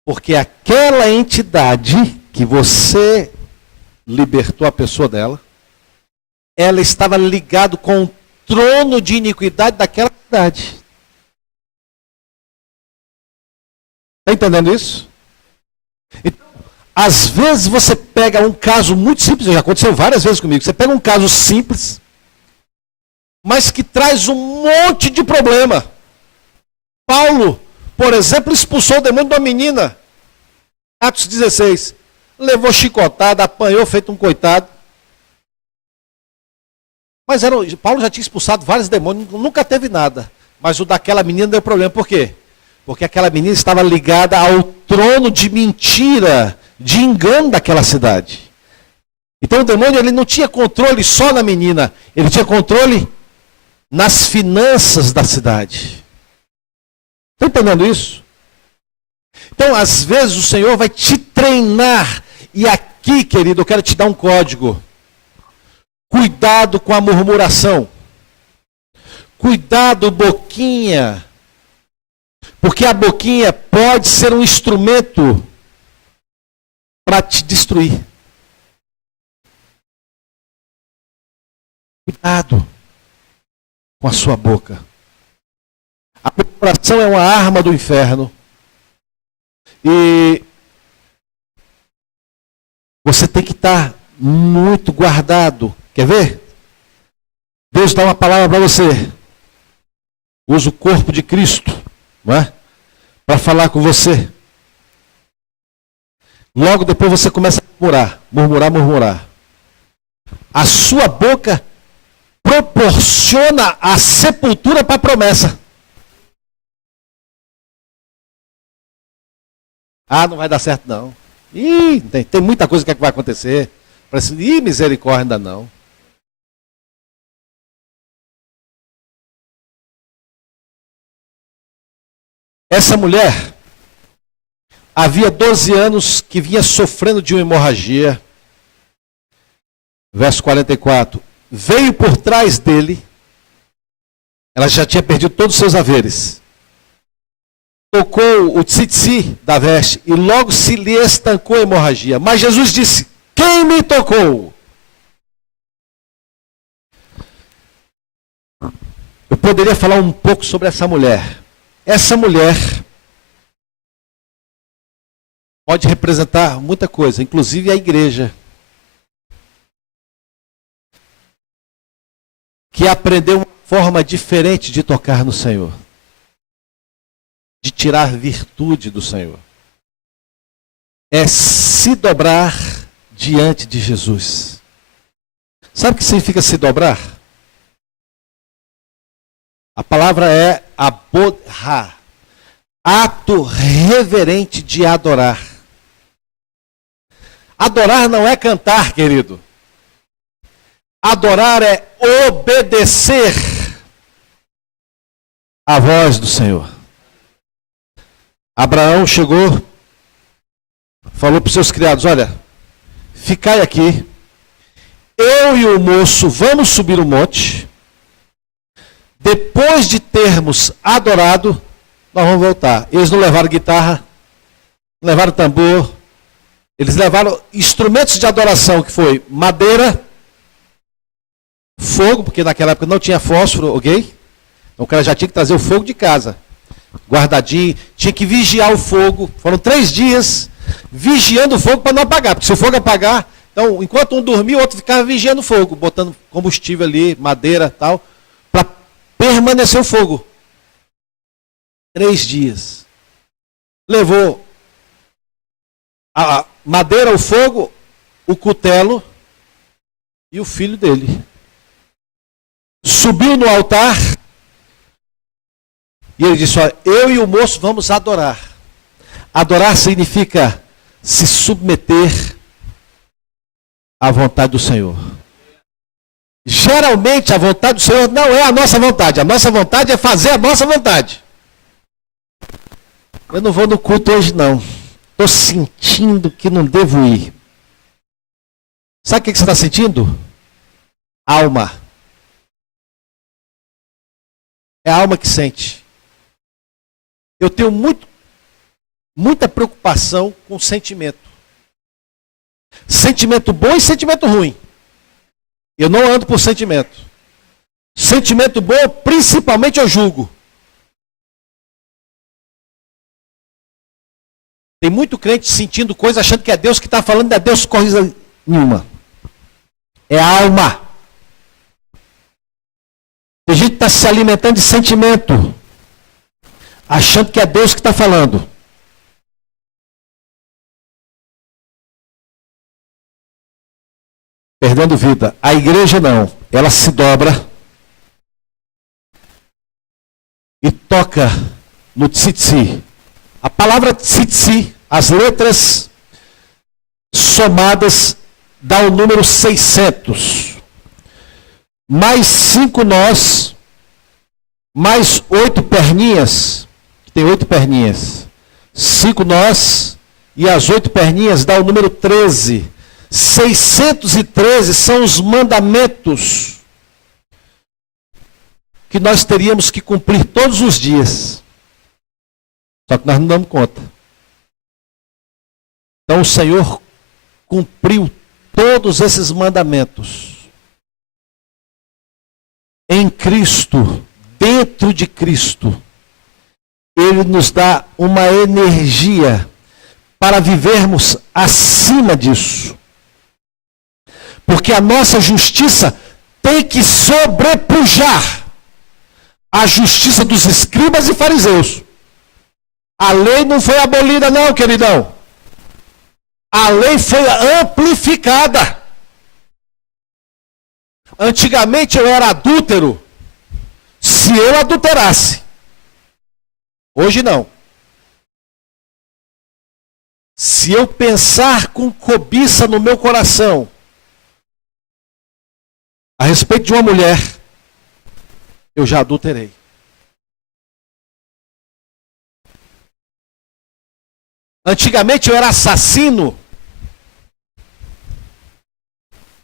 Porque aquela entidade que você libertou a pessoa dela, ela estava ligada com o trono de iniquidade daquela cidade. Está entendendo isso? Então, às vezes você pega um caso muito simples, já aconteceu várias vezes comigo, você pega um caso simples, mas que traz um monte de problema. Paulo, por exemplo, expulsou o demônio de uma menina. Atos 16. Levou chicotada, apanhou, feito um coitado. Mas Paulo já tinha expulsado vários demônios, nunca teve nada. Mas o daquela menina deu problema. Por quê? Porque aquela menina estava ligada ao trono de mentira, de engano daquela cidade. Então o demônio ele não tinha controle só na menina, ele tinha controle nas finanças da cidade. Está entendendo isso? Então, às vezes, o Senhor vai te treinar. E aqui, querido, eu quero te dar um código. Cuidado com a murmuração. Cuidado, boquinha. Porque a boquinha pode ser um instrumento para te destruir. Cuidado com a sua boca. A murmuração é uma arma do inferno. E você tem que estar muito guardado. Quer ver? Deus dá uma palavra para você. Usa o corpo de Cristo, não é? Para falar com você. Logo depois você começa a murmurar. A sua boca proporciona a sepultura para a promessa. Ah, não vai dar certo não. Ih, tem muita coisa que vai acontecer. Parece, misericórdia ainda não. Essa mulher havia 12 anos que vinha sofrendo de uma hemorragia. Verso 44. Veio por trás dele. Ela já tinha perdido todos os seus haveres. Tocou o tsitsi da veste e logo se lhe estancou a hemorragia. Mas Jesus disse, quem me tocou? Eu poderia falar um pouco sobre essa mulher. Essa mulher pode representar muita coisa, inclusive a igreja. Que aprendeu uma forma diferente de tocar no Senhor. De tirar virtude do Senhor. É se dobrar diante de Jesus. Sabe o que significa se dobrar? A palavra é abodhar. Ato reverente de adorar. Adorar não é cantar, querido. Adorar é obedecer à voz do Senhor. Abraão chegou, falou para os seus criados, olha, ficai aqui, eu e o moço vamos subir o monte, depois de termos adorado, nós vamos voltar. Eles não levaram guitarra, não levaram tambor, eles levaram instrumentos de adoração, que foi madeira, fogo, porque naquela época não tinha fósforo, ok? Então o cara já tinha que trazer o fogo de casa, guardadinho, tinha que vigiar o fogo. Foram 3 dias vigiando o fogo para não apagar, porque se o fogo apagar, então enquanto um dormia, o outro ficava vigiando o fogo, botando combustível ali, madeira e tal, para permanecer o fogo. 3 dias. Levou a madeira, o fogo, o cutelo e o filho dele. Subiu no altar e ele disse: olha, eu e o moço vamos adorar. Adorar significa se submeter à vontade do Senhor. Geralmente a vontade do Senhor não é a nossa vontade. A nossa vontade é fazer a nossa vontade. Eu não vou no culto hoje não. Estou sentindo que não devo ir. Sabe o que você está sentindo? Alma. É a alma que sente. Eu tenho muita preocupação com sentimento. Sentimento bom e sentimento ruim. Eu não ando por sentimento. Sentimento bom, principalmente eu julgo. Tem muito crente sentindo coisa, achando que é Deus que está falando, não é Deus coisa nenhuma. É a alma. Tem gente que está se alimentando de sentimento, achando que é Deus que está falando. Perdendo vida. A igreja não. Ela se dobra e toca no tzitzi. A palavra tzitzi, as letras somadas, dá o número 600. Mais 5 nós, mais 8 perninhas, tem 8 perninhas. 5 nós e as 8 perninhas dá o número 13. 613 são os mandamentos que nós teríamos que cumprir todos os dias. Só que nós não damos conta. Então o Senhor cumpriu todos esses mandamentos em Cristo, dentro de Cristo. Ele nos dá uma energia para vivermos acima disso. Porque a nossa justiça tem que sobrepujar a justiça dos escribas e fariseus. A lei não foi abolida não, queridão. A lei foi amplificada. Antigamente eu era adúltero se eu adulterasse. Hoje não. Se eu pensar com cobiça no meu coração a respeito de uma mulher, eu já adulterei. Antigamente eu era assassino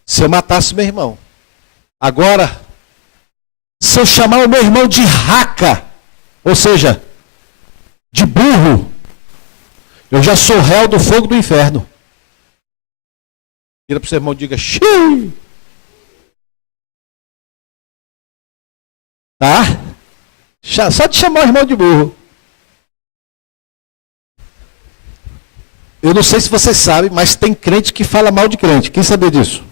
se eu matasse meu irmão. Agora, se eu chamar o meu irmão de raca, ou seja, de burro, eu já sou réu do fogo do inferno. Vira para o seu irmão e diga: xiii. Tá? Só de chamar o irmão de burro. Eu não sei se vocês sabem, mas tem crente que fala mal de crente. Quem sabe disso?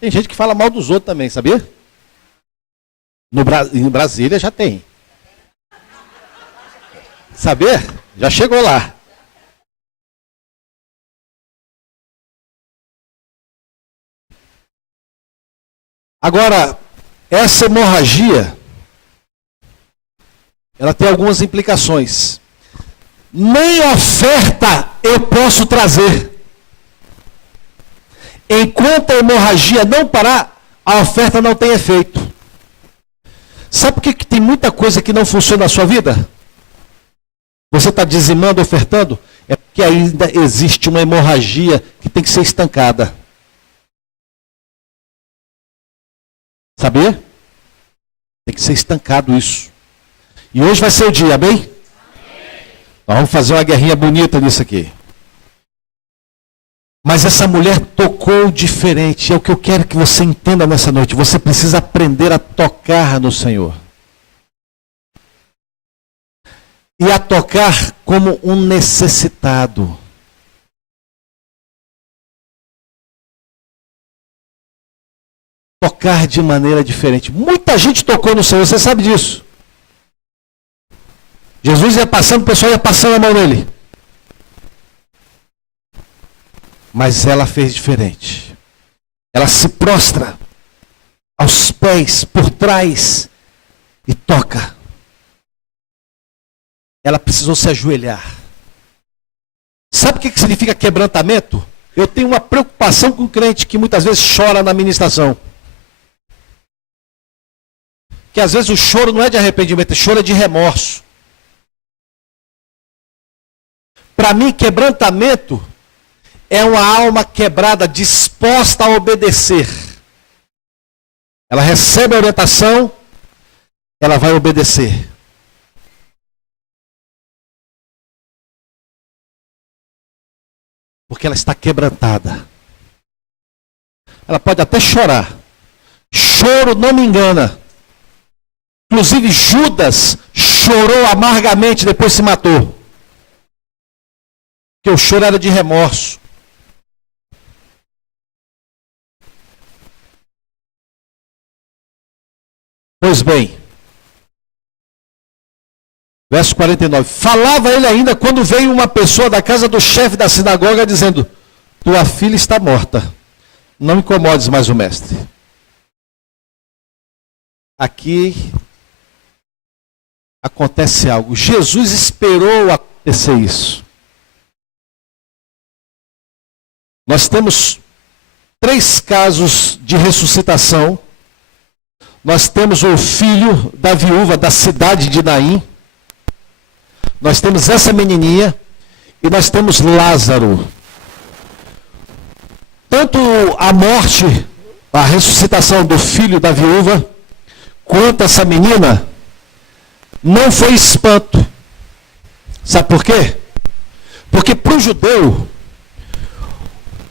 Tem gente que fala mal dos outros também, sabia? Em Brasília já tem. Sabia? Já chegou lá. Agora, essa hemorragia, ela tem algumas implicações. Nem oferta eu posso trazer. Enquanto a hemorragia não parar, a oferta não tem efeito. Sabe por que tem muita coisa que não funciona na sua vida? Você está dizimando, ofertando? É porque ainda existe uma hemorragia que tem que ser estancada. Sabia? Tem que ser estancado isso. E hoje vai ser o dia, amém? Nós vamos fazer uma guerrinha bonita nisso aqui. Mas essa mulher tocou diferente. É o que eu quero que você entenda nessa noite. Você precisa aprender a tocar no Senhor. E a tocar como um necessitado. Tocar de maneira diferente. Muita gente tocou no Senhor, você sabe disso. Jesus ia passando, o pessoal ia passando a mão nele. Mas ela fez diferente. Ela se prostra aos pés, por trás, e toca. Ela precisou se ajoelhar. Sabe o que significa quebrantamento? Eu tenho uma preocupação com o crente que muitas vezes chora na ministração. Que às vezes o choro não é de arrependimento, o choro é de remorso. Para mim, quebrantamento é uma alma quebrada, disposta a obedecer. Ela recebe a orientação, ela vai obedecer. Porque ela está quebrantada. Ela pode até chorar. Choro não me engana. Inclusive Judas chorou amargamente, depois se matou. Porque o choro era de remorso. Pois bem, verso 49. Falava ele ainda quando veio uma pessoa da casa do chefe da sinagoga dizendo: tua filha está morta, não incomodes mais o mestre. Aqui acontece algo. Jesus esperou acontecer isso. Nós temos 3 casos de ressuscitação. Nós temos o filho da viúva da cidade de Naim. Nós temos essa menininha. E nós temos Lázaro. Tanto a morte, a ressuscitação do filho da viúva, quanto essa menina, não foi espanto. Sabe por quê? Porque para o judeu,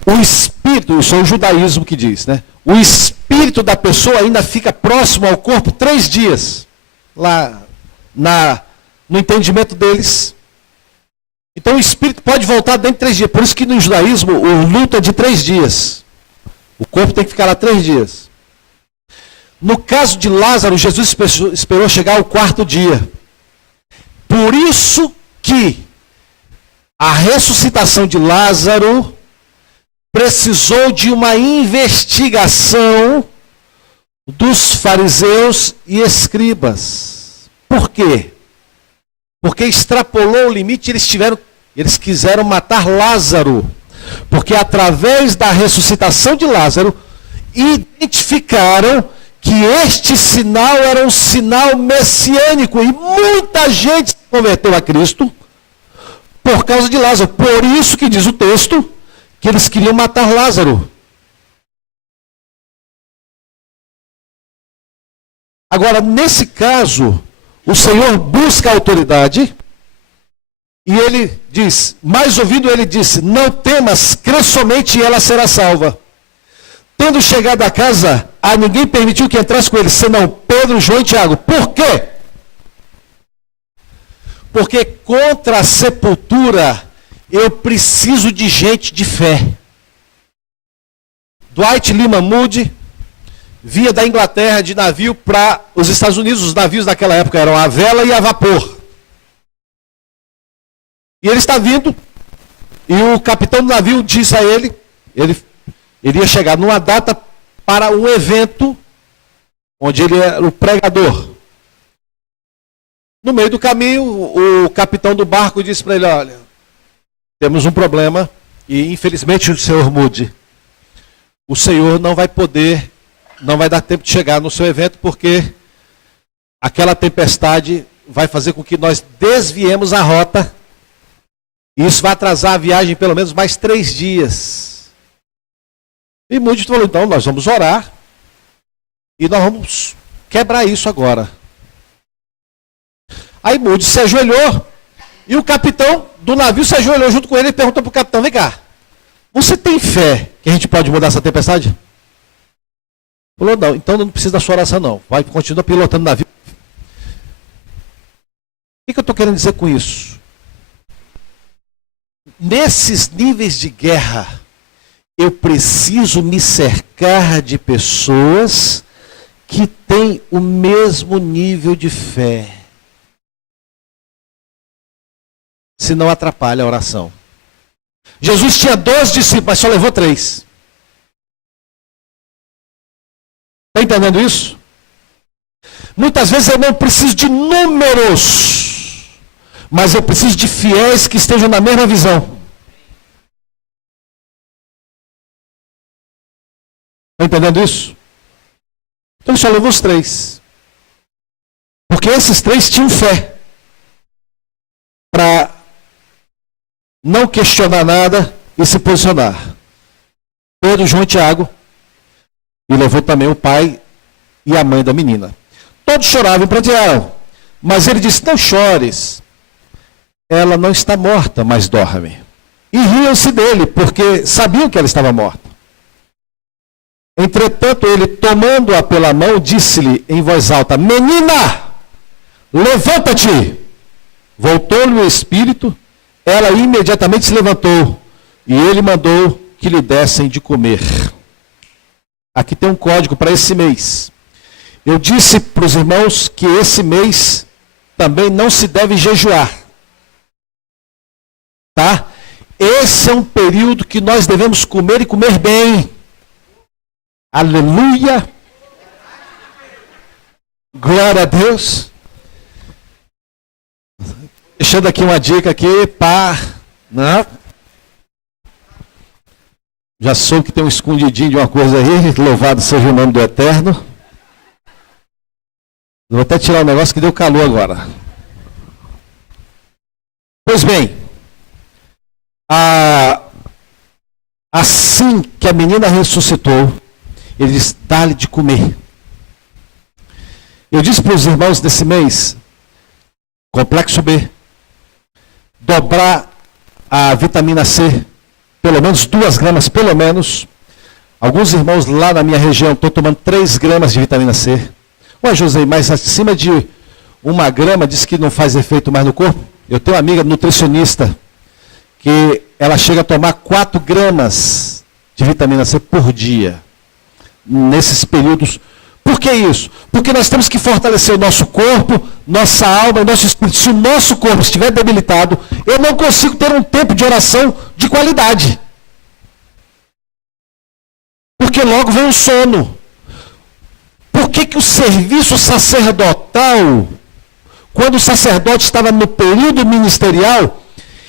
o espírito, isso é o judaísmo que diz, né? O espírito da pessoa ainda fica próximo ao corpo 3 dias. Lá no entendimento deles. Então o espírito pode voltar dentro de 3 dias. Por isso que no judaísmo o luto é de 3 dias. O corpo tem que ficar lá 3 dias. No caso de Lázaro, Jesus esperou chegar ao 4º dia. Por isso que a ressuscitação de Lázaro precisou de uma investigação dos fariseus e escribas. Por quê? Porque extrapolou o limite, eles quiseram matar Lázaro. Porque através da ressuscitação de Lázaro, identificaram que este sinal era um sinal messiânico. E muita gente se converteu a Cristo por causa de Lázaro. Por isso que diz o texto que eles queriam matar Lázaro. Agora, nesse caso, o Senhor busca a autoridade e ele diz, mais ouvindo ele disse, não temas, crê somente e ela será salva. Tendo chegado à casa, a ninguém permitiu que entrasse com ele, senão Pedro, João e Tiago. Por quê? Porque contra a sepultura eu preciso de gente de fé. Dwight Lyman Moody vinha da Inglaterra de navio para os Estados Unidos. Os navios naquela época eram a vela e a vapor. E ele está vindo, e o capitão do navio disse a ele, ele ia chegar numa data para um evento, onde ele era o pregador. No meio do caminho, o capitão do barco disse para ele, olha, temos um problema, e infelizmente o senhor Moody, o senhor não vai dar tempo de chegar no seu evento, porque aquela tempestade vai fazer com que nós desviemos a rota, e isso vai atrasar a viagem pelo menos mais 3 dias. E Moody falou, então nós vamos orar, E nós vamos quebrar isso agora. Aí Moody se ajoelhou, e o capitão do navio se ajoelhou junto com ele e perguntou para o capitão: vem cá, você tem fé que a gente pode mudar essa tempestade? Falou: não, então não precisa da sua oração não. Vai, continua pilotando o navio. O que eu estou querendo dizer com isso? Nesses níveis de guerra, eu preciso me cercar de pessoas que têm o mesmo nível de fé. Senão atrapalha a oração. Jesus tinha 12 discípulos, mas só levou 3. Está entendendo isso? Muitas vezes eu não preciso de números, mas eu preciso de fiéis que estejam na mesma visão. Está entendendo isso? Então ele só levou os 3. Porque esses 3 tinham fé para não questionar nada e se posicionar. Pedro, João e Tiago. E levou também o pai e a mãe da menina. Todos choravam e prantearam. Mas ele disse: não chores. Ela não está morta, mas dorme. E riam-se dele, porque sabiam que ela estava morta. Entretanto, ele, tomando-a pela mão, disse-lhe em voz alta: menina, levanta-te. Voltou-lhe o espírito, ela imediatamente se levantou, e ele mandou que lhe dessem de comer. Aqui tem um código para esse mês. Eu disse para os irmãos que esse mês também não se deve jejuar. Tá? Esse é um período que nós devemos comer e comer bem. Aleluia! Glória a Deus! Deixando aqui uma dica aqui, pá, né? Já soube que tem um escondidinho de uma coisa aí, louvado seja o nome do Eterno. Vou até tirar o negócio que deu calor agora. Pois bem, assim que a menina ressuscitou, ele disse: dá-lhe de comer. Eu disse para os irmãos desse mês, complexo B, dobrar a vitamina C, pelo menos 2 gramas, pelo menos. Alguns irmãos lá na minha região estão tomando 3 gramas de vitamina C. Ué, José, mas acima de 1 grama diz que não faz efeito mais no corpo? Eu tenho uma amiga nutricionista que ela chega a tomar 4 gramas de vitamina C por dia. Nesses períodos. Por que isso? Porque nós temos que fortalecer o nosso corpo, nossa alma e nosso espírito. Se o nosso corpo estiver debilitado, eu não consigo ter um tempo de oração de qualidade. Porque logo vem o sono. Por que o serviço sacerdotal, quando o sacerdote estava no período ministerial,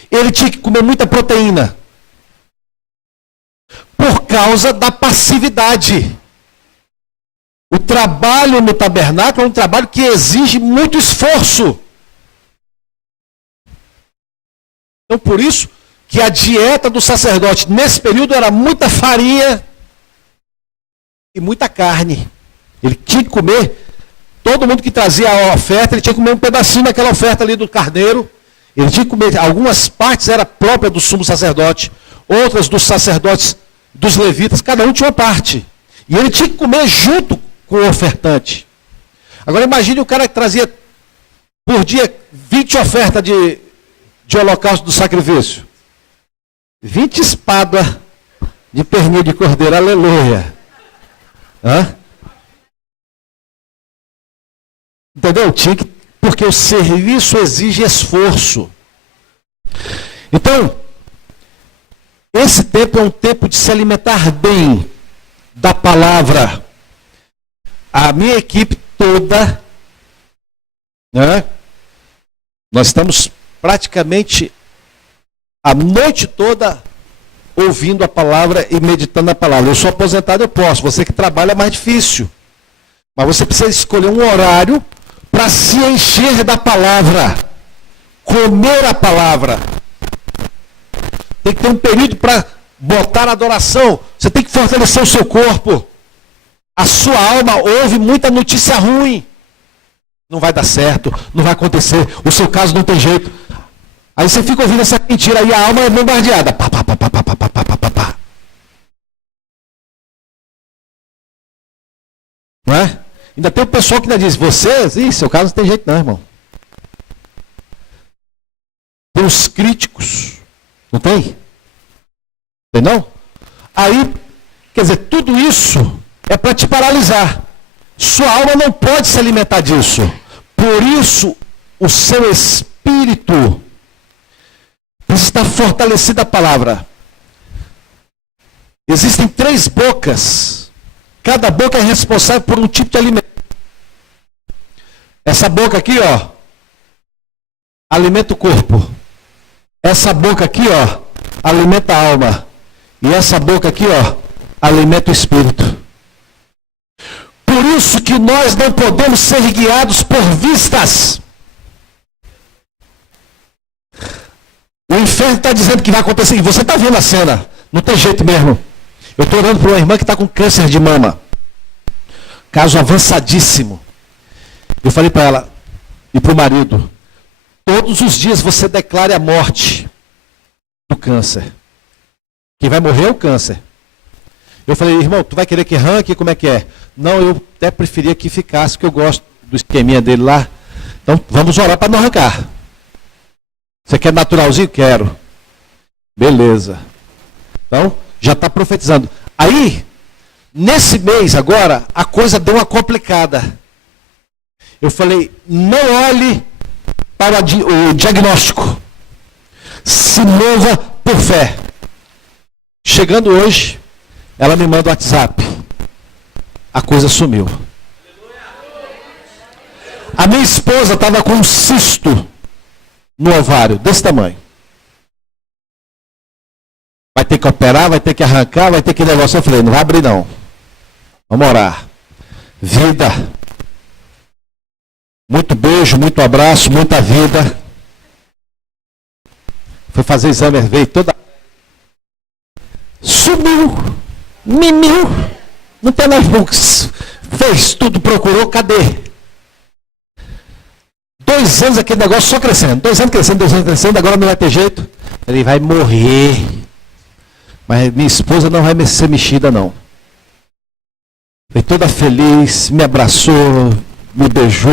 ele tinha que comer muita proteína? Por causa da passividade. O trabalho no tabernáculo é um trabalho que exige muito esforço. Então, por isso que a dieta do sacerdote nesse período era muita farinha e muita carne. Ele tinha que comer, todo mundo que trazia a oferta, ele tinha que comer um pedacinho daquela oferta ali do carneiro. Ele tinha que comer, algumas partes eram próprias do sumo sacerdote, outras dos sacerdotes, dos levitas, cada um tinha uma parte. E ele tinha que comer junto com o ofertante. Agora imagine o cara que trazia por dia 20 ofertas de holocausto do sacrifício. 20 espadas de pernil de cordeiro, aleluia. Hã? Entendeu? Porque o serviço exige esforço. Então, esse tempo é um tempo de se alimentar bem da palavra. A minha equipe toda, né? Nós estamos praticamente a noite toda ouvindo a palavra e meditando a palavra. Eu sou aposentado, eu posso. Você que trabalha é mais difícil. Mas você precisa escolher um horário para se encher da palavra. Comer a palavra. Tem que ter um período para botar a adoração. Você tem que fortalecer o seu corpo. A sua alma ouve muita notícia ruim. Não vai dar certo, não vai acontecer, o seu caso não tem jeito. Aí você fica ouvindo essa mentira e a alma é bombardeada. Pá, pá, pá, pá, pá, pá, pá, pá, pá. Não é? Ainda tem o pessoal que ainda diz, seu caso não tem jeito não, irmão. Tem os críticos, não tem? Tem não? Aí, quer dizer, tudo isso é para te paralisar. Sua alma não pode se alimentar disso. Por isso, o seu espírito precisa estar fortalecido a palavra. Existem 3 bocas. Cada boca é responsável por um tipo de alimento. Essa boca aqui, ó, alimenta o corpo. Essa boca aqui, ó, alimenta a alma. E essa boca aqui, ó, alimenta o espírito. Por isso que nós não podemos ser guiados por vistas. O inferno está dizendo que vai acontecer. E você está vendo a cena. Não tem jeito mesmo. Eu estou orando para uma irmã que está com câncer de mama. Caso avançadíssimo. Eu falei para ela e para o marido. Todos os dias você declare a morte do câncer. Quem vai morrer é o câncer. Eu falei, irmão, tu vai querer que arranque? Como é que é? Não, eu até preferia que ficasse, porque eu gosto do esqueminha dele lá. Então, vamos orar para não arrancar. Você quer naturalzinho? Quero. Beleza. Então, já está profetizando. Aí, nesse mês agora, a coisa deu uma complicada. Eu falei, não olhe para o diagnóstico. Se mova por fé. Chegando hoje, ela me manda o WhatsApp. A coisa sumiu. A minha esposa estava com um cisto no ovário, desse tamanho. Vai ter que operar, vai ter que arrancar, vai ter que negócio. Eu falei, não vai abrir não. Vamos orar. Vida. Muito beijo, muito abraço, muita vida. Foi fazer exame, veio toda... Sumiu. Mimiu. Não tem mais books. Fez tudo, procurou, cadê? 2 anos aquele negócio só crescendo. 2 anos crescendo, 2 anos crescendo, agora não vai ter jeito. Ele vai morrer. Mas minha esposa não vai ser mexida, não. Foi toda feliz, me abraçou, me beijou.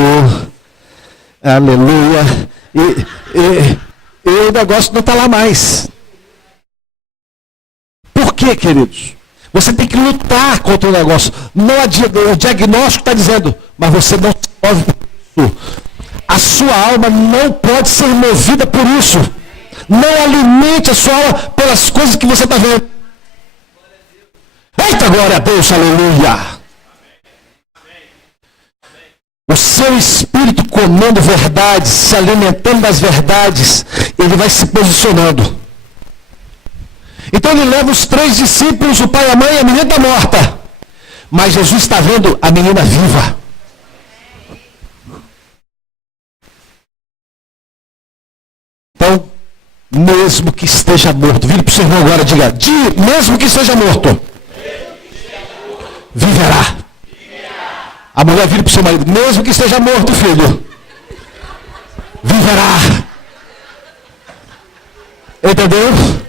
Aleluia. E o negócio não está lá mais. Por quê, queridos? Você tem que lutar contra o negócio. Não o diagnóstico está dizendo, mas você não se move por isso. A sua alma não pode ser movida por isso. Não alimente a sua alma pelas coisas que você está vendo. Eita, glória a Deus, aleluia. O seu espírito comendo verdades, se alimentando das verdades, ele vai se posicionando. Então ele leva os 3 discípulos, o pai, a mãe e a menina está morta. Mas Jesus está vendo a menina viva. Então, mesmo que esteja morto, vire para o seu irmão agora e diga, mesmo que esteja morto, viverá. A mulher vira para o seu marido, mesmo que esteja morto, filho, viverá. Entendeu?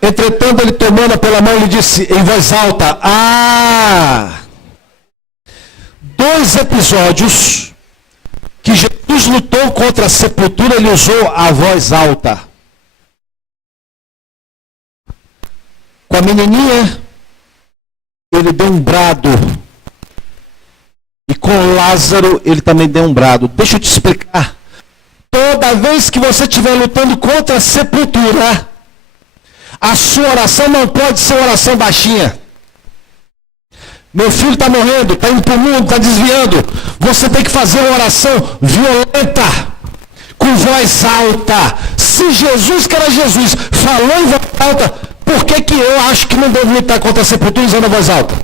Entretanto, ele tomando pela mão, lhe disse em voz alta, 2 episódios que Jesus lutou contra a sepultura, ele usou a voz alta. Com a menininha, ele deu um brado. E com Lázaro, ele também deu um brado. Deixa eu te explicar. Toda vez que você estiver lutando contra a sepultura, a sua oração não pode ser oração baixinha. Meu filho está morrendo, está indo para o mundo, está desviando. Você tem que fazer uma oração violenta, com voz alta. Se Jesus, que era Jesus, falou em voz alta, por que eu acho que não devo lutar contra a sepultura usando a voz alta?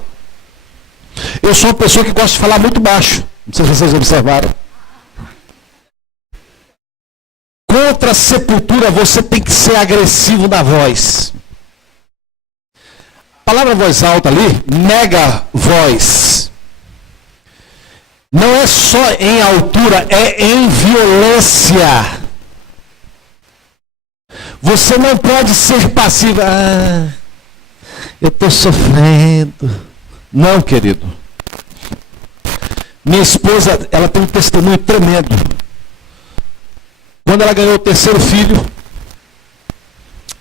Eu sou uma pessoa que gosta de falar muito baixo. Não sei se vocês observaram. contra a sepultura, você tem que ser agressivo na voz. A palavra voz alta ali, mega voz. Não é só em altura, é em violência. Você não pode ser passivo. Eu estou sofrendo. Não, querido. Minha esposa, ela tem um testemunho tremendo. Quando ela ganhou o terceiro filho,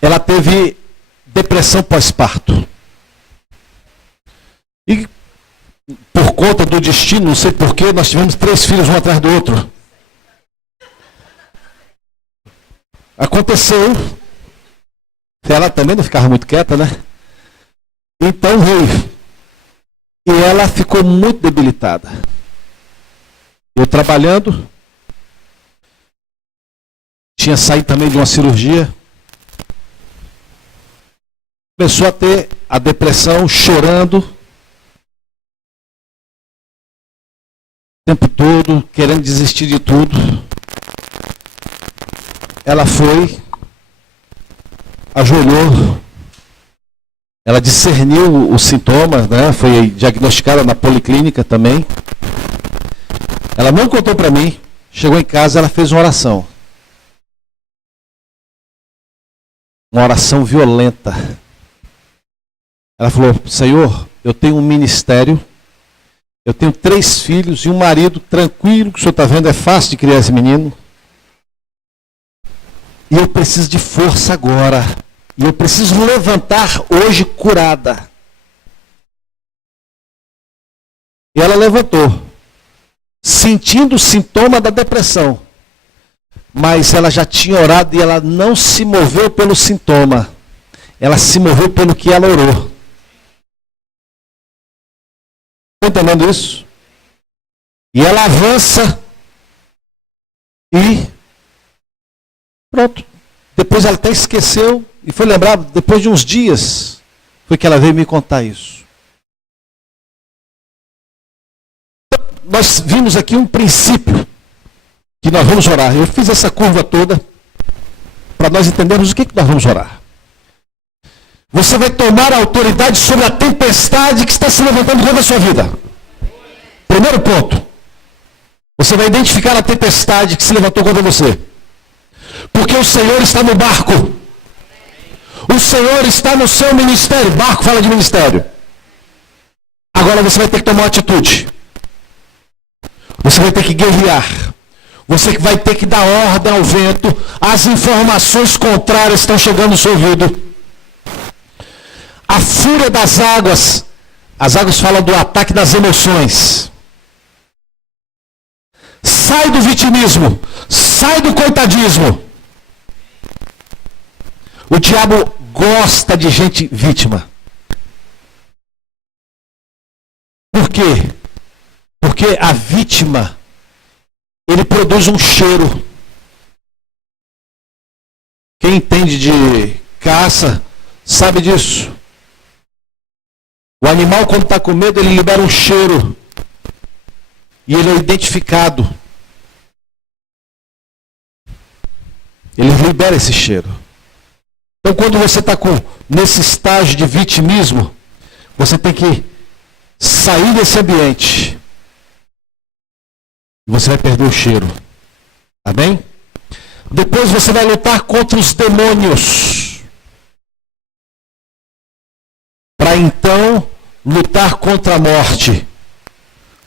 ela teve depressão pós-parto. E por conta do destino, não sei porquê, nós tivemos 3 filhos um atrás do outro. Aconteceu. Ela também não ficava muito quieta, né? Então veio. E ela ficou muito debilitada. Eu trabalhando, tinha saído também de uma cirurgia, começou a ter a depressão, chorando, o tempo todo, querendo desistir de tudo. Ela foi, ajoelhou, ela discerniu os sintomas, né? Foi diagnosticada na policlínica também. Ela não contou para mim, chegou em casa, ela fez uma oração. Uma oração violenta. Ela falou: Senhor, eu tenho um ministério, eu tenho 3 filhos e um marido tranquilo, que o senhor está vendo, é fácil de criar esse menino. E eu preciso de força agora. E eu preciso levantar hoje curada. E ela levantou, sentindo o sintoma da depressão. Mas ela já tinha orado e ela não se moveu pelo sintoma. Ela se moveu pelo que ela orou. Está entendendo isso? E ela avança e pronto. Depois ela até esqueceu e foi lembrar, depois de uns dias, foi que ela veio me contar isso. Nós vimos aqui um princípio que nós vamos orar. Eu fiz essa curva toda para nós entendermos o que nós vamos orar. Você vai tomar a autoridade sobre a tempestade que está se levantando contra a sua vida. Primeiro ponto. Você vai identificar a tempestade que se levantou contra você. Porque o Senhor está no barco. O Senhor está no seu ministério. Barco fala de ministério. Agora você vai ter que tomar uma atitude. Você vai ter que guerrear. Você vai ter que dar ordem ao vento. As informações contrárias estão chegando no seu ouvido. A fúria das águas. As águas falam do ataque das emoções. Sai do vitimismo. Sai do coitadismo. O diabo gosta de gente vítima. Por quê? Porque a vítima, ele produz um cheiro. Quem entende de caça sabe disso. O animal, quando está com medo, ele libera um cheiro. E ele é identificado. Ele libera esse cheiro. Então, quando você está nesse estágio de vitimismo, você tem que sair desse ambiente. E você vai perder o cheiro. Amém? Depois você vai lutar contra os demônios. Para então lutar contra a morte.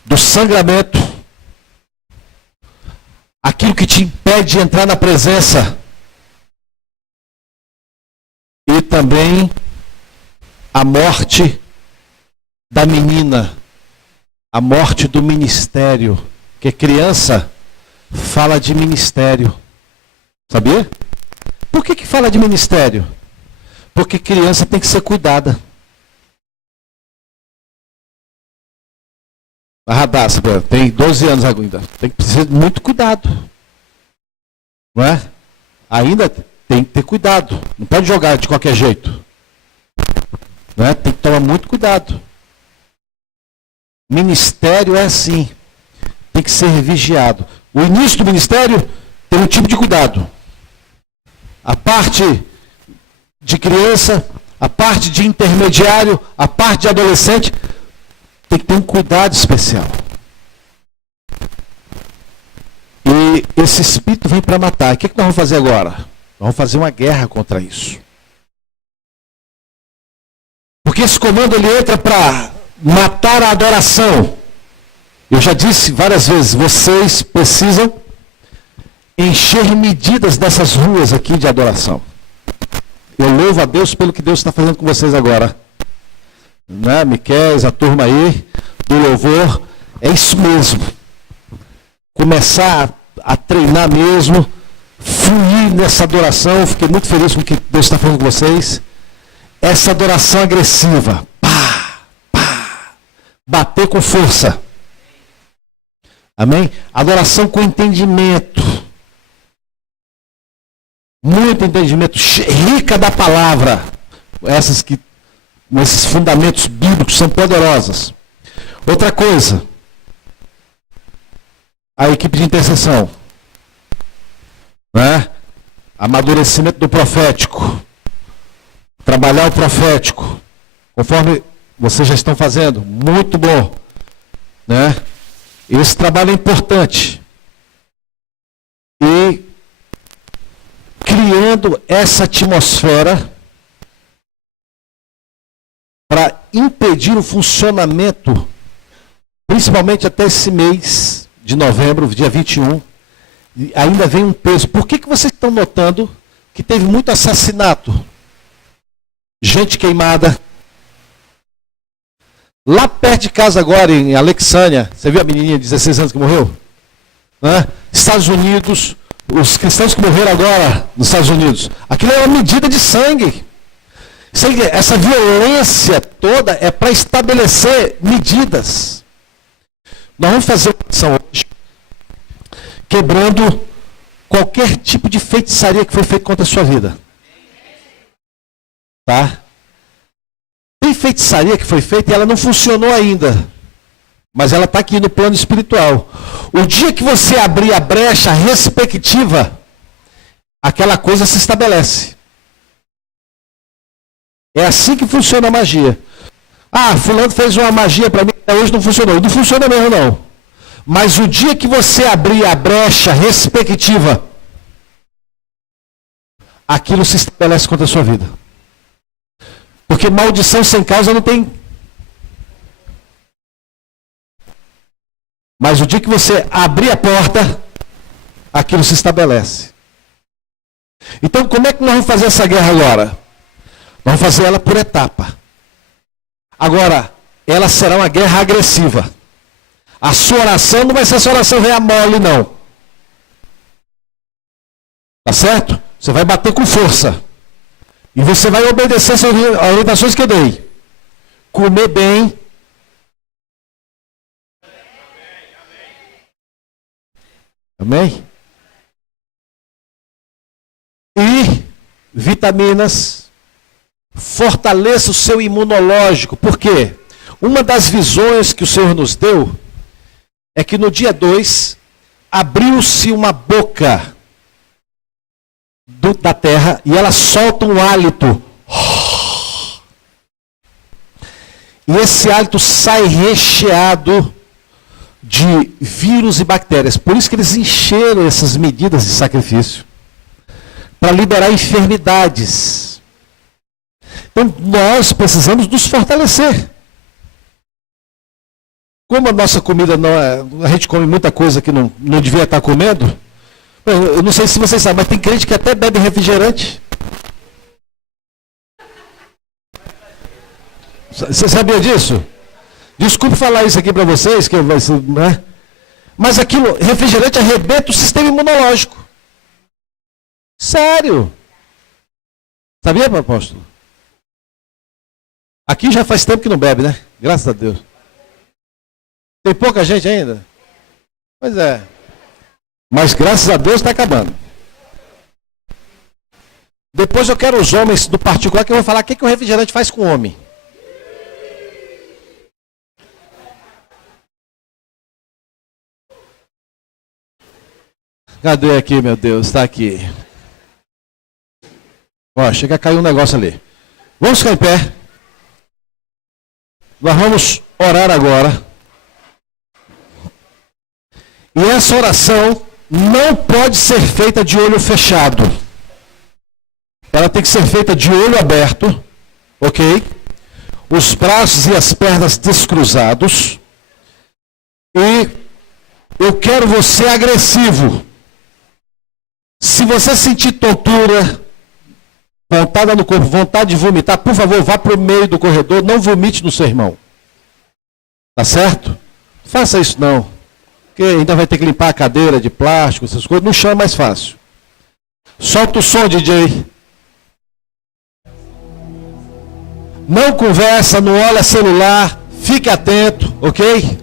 Do sangramento. Aquilo que te impede de entrar na presença. E também a morte da menina, a morte do ministério, que criança fala de ministério, sabia? Por que fala de ministério? Porque criança tem que ser cuidada. A Radassa tem 12 anos ainda, tem que ter muito cuidado, não é? Ainda tem que ter cuidado, não pode jogar de qualquer jeito. Não é? Tem que tomar muito cuidado. Ministério é assim, tem que ser vigiado. O início do ministério tem um tipo de cuidado. a parte de criança, a parte de intermediário, a parte de adolescente, tem que ter um cuidado especial. E esse espírito vem para matar. O que nós vamos fazer agora? Nós vamos fazer uma guerra contra isso. Porque esse comando ele entra para matar a adoração. Eu já disse várias vezes, vocês precisam encher medidas dessas ruas aqui de adoração. Eu louvo a Deus pelo que Deus está fazendo com vocês agora. Né? Miquéias, a turma aí, do louvor, é isso mesmo. Começar a treinar mesmo, fluir nessa adoração. Fiquei muito feliz com o que Deus está fazendo com vocês. Essa adoração agressiva. Pá, pá, bater com força. Amém? Adoração com entendimento. Muito entendimento, rica da palavra. Esses fundamentos bíblicos são poderosos. Outra coisa, a equipe de intercessão. Né? Amadurecimento do profético. Trabalhar o profético. Conforme vocês já estão fazendo. Muito bom. Né? Esse trabalho é importante. E criando essa atmosfera para impedir o funcionamento, principalmente até esse mês de novembro, dia 21, e ainda vem um peso. Por que vocês estão notando que teve muito assassinato? Gente queimada. Lá perto de casa agora, em Alexânia, você viu a menininha de 16 anos que morreu? Né? Estados Unidos, os cristãos que morreram agora nos Estados Unidos. Aquilo é uma medida de sangue. Essa violência toda é para estabelecer medidas. Nós vamos fazer uma ação hoje, quebrando qualquer tipo de feitiçaria que foi feita contra a sua vida. Tá? Tem feitiçaria que foi feita e ela não funcionou ainda. Mas ela está aqui no plano espiritual. O dia que você abrir a brecha respectiva, aquela coisa se estabelece. É assim que funciona a magia. Ah, fulano fez uma magia para mim, até hoje não funcionou. Não funciona mesmo não. Mas o dia que você abrir a brecha respectiva, aquilo se estabelece contra a sua vida. Porque maldição sem causa não tem. Mas o dia que você abrir a porta, aquilo se estabelece. Então, como é que nós vamos fazer essa guerra agora? Vamos fazer ela por etapa. Agora, ela será uma guerra agressiva. A sua oração não vai ser essa oração venha mole, não. Tá certo? Você vai bater com força. E você vai obedecer as orientações que eu dei. Comer bem. Amém? E vitaminas. Fortaleça o seu imunológico. Por quê? Uma das visões que o Senhor nos deu é que no dia 2 abriu-se uma boca da terra e ela solta um hálito. E esse hálito sai recheado de vírus e bactérias. Por isso que eles encheram essas medidas de sacrifício. Para liberar enfermidades. Então, nós precisamos nos fortalecer. Como a nossa comida não é... A gente come muita coisa que não devia estar comendo. Eu não sei se vocês sabem, mas tem crente que até bebe refrigerante. Você sabia disso? Desculpe falar isso aqui para vocês, que né? Mas aquilo, refrigerante arrebenta o sistema imunológico. Sério. Sabia, apóstolo? Aqui já faz tempo que não bebe, né? Graças a Deus. Tem pouca gente ainda? Pois é. Mas graças a Deus está acabando. Depois eu quero os homens do particular que eu vou falar o que o refrigerante faz com o homem. Cadê aqui, meu Deus? Está aqui. Ó, chega a cair um negócio ali. Vamos ficar em pé. Nós vamos orar agora. E essa oração não pode ser feita de olho fechado. Ela tem que ser feita de olho aberto, ok? Os braços e as pernas descruzados. E eu quero você agressivo. Se você sentir tontura, pontada no corpo, vontade de vomitar, por favor, vá para o meio do corredor, não vomite no seu irmão. Tá certo? Não faça isso não. Porque ainda vai ter que limpar a cadeira de plástico, essas coisas. No chão é mais fácil. Solta o som, DJ. Não conversa, não olha celular. Fique atento, ok?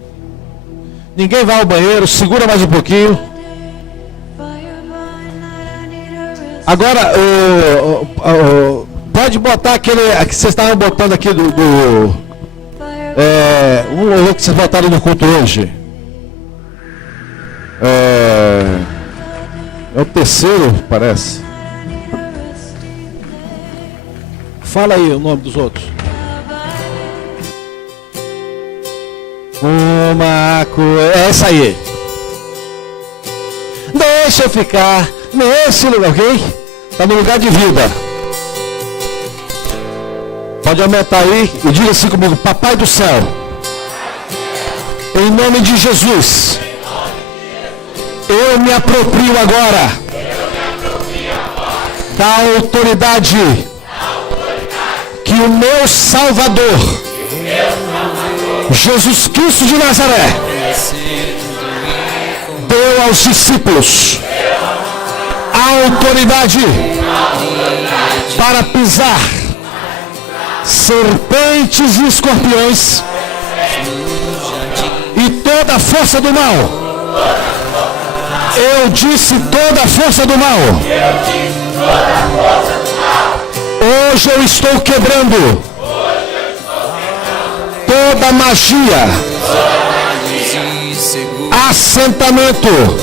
Ninguém vai ao banheiro, segura mais um pouquinho. Agora, pode botar aquele que vocês estavam botando aqui um louvor que vocês botaram no culto hoje. É o terceiro, parece. Fala aí o nome dos outros. É essa aí. Deixa eu ficar nesse lugar, ok? Está no lugar de vida. Pode aumentar aí e diga assim comigo: Papai do céu, em nome de Jesus, eu me aproprio agora da autoridade que o meu Salvador, Jesus Cristo de Nazaré, deu aos discípulos. A autoridade para pisar serpentes e escorpiões e toda a força do mal. Eu disse toda a força do mal. Hoje eu estou quebrando toda magia, assentamento,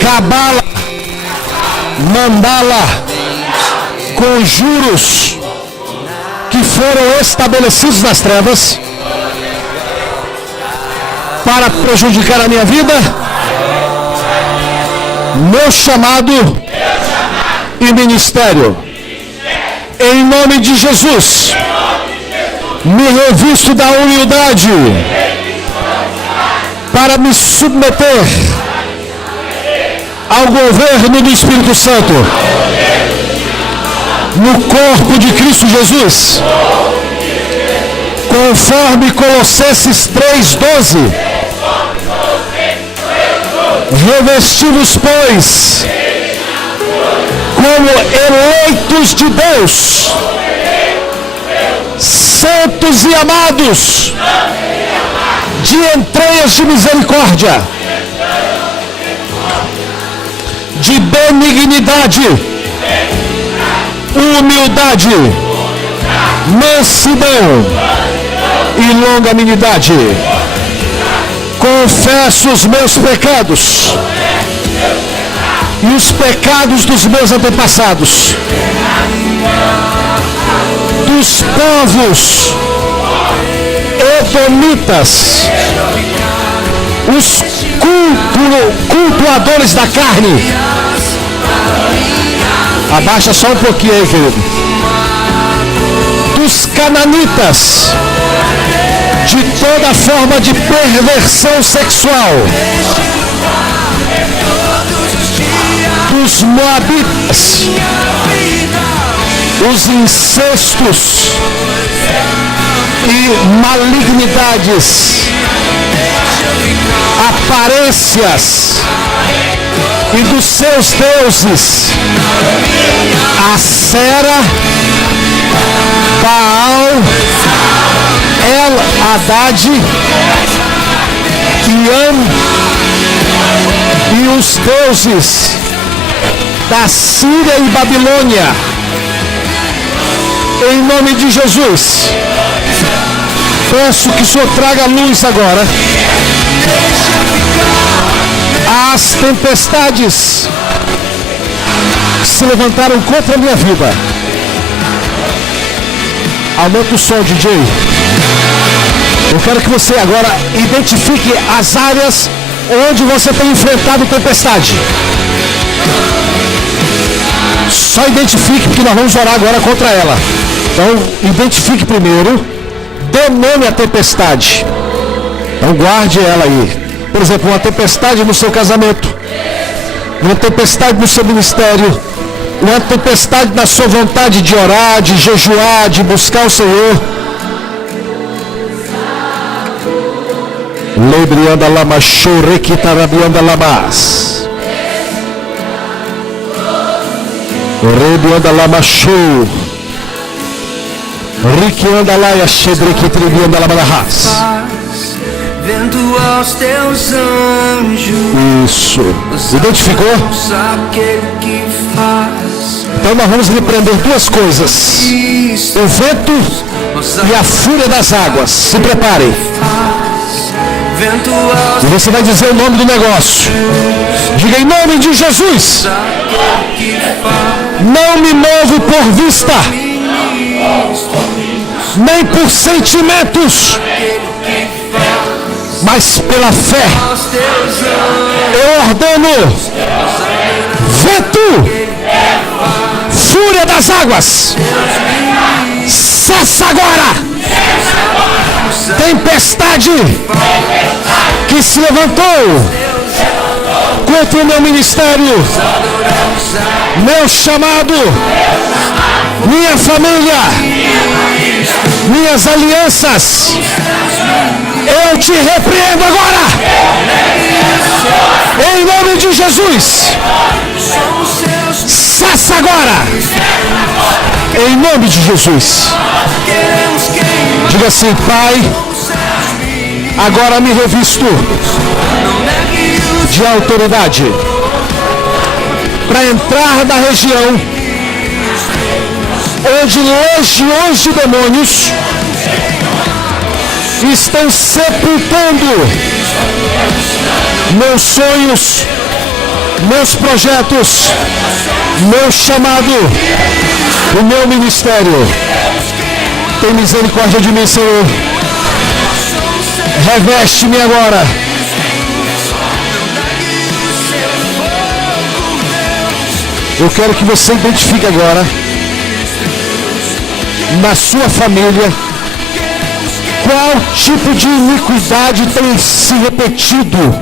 cabala, mandala, conjuros que foram estabelecidos nas trevas para prejudicar a minha vida, meu chamado e ministério. Em nome de Jesus, me revisto da humildade para me submeter ao governo do Espírito Santo no corpo de Cristo Jesus, conforme Colossenses 3:12. Revesti-vos, pois, como eleitos de Deus, santos e amados, de entranhas de misericórdia, de benignidade, humildade, mansidão e longanimidade. Confesso os meus pecados e os pecados dos meus antepassados, dos povos edomitas, os cultuadores da carne. Abaixa só um pouquinho aí, querido. Dos cananitas, de toda forma de perversão sexual, dos moabitas, os incestos e malignidades, aparências e dos seus deuses, Acera, Baal, El-Hadad, Iam e os deuses da Síria e Babilônia. Em nome de Jesus, peço que o Senhor traga luz agora às tempestades se levantaram contra a minha vida. Aumenta o som, DJ. Eu quero que você agora identifique as áreas onde você tem enfrentado tempestade. Só identifique, porque nós vamos orar agora contra ela. Então, identifique primeiro, dê nome à tempestade. Então, guarde ela aí. Por exemplo, uma tempestade no seu casamento, uma tempestade no seu ministério, uma tempestade na sua vontade de orar, de jejuar, de buscar o Senhor. Lebrianda lama chorequitarabianda lamas. Rebianda lama show. Riquianda laia chedrequitribianda lamarahas. Vendo aos teus anjos. Isso. Identificou? Então nós vamos repreender duas coisas: o vento e a fúria das águas. Se preparem. E você vai dizer o nome do negócio. Diga: em nome de Jesus. Não me movo por vista, nem por sentimentos, mas pela fé. Eu ordeno: vento, fúria das águas, cessa agora. Tempestade que se levantou contra o meu ministério, meu chamado, minha família, minhas alianças, eu te repreendo agora, em nome de Jesus. Cessa agora, em nome de Jesus. Diga assim: Pai, agora me revisto de autoridade para entrar na região onde legiões de demônios estão sepultando meus sonhos, meus projetos, meu chamado, o meu ministério. Tem misericórdia de mim, Senhor. Reveste-me agora. Eu quero que você identifique agora, na sua família, qual tipo de iniquidade tem se repetido,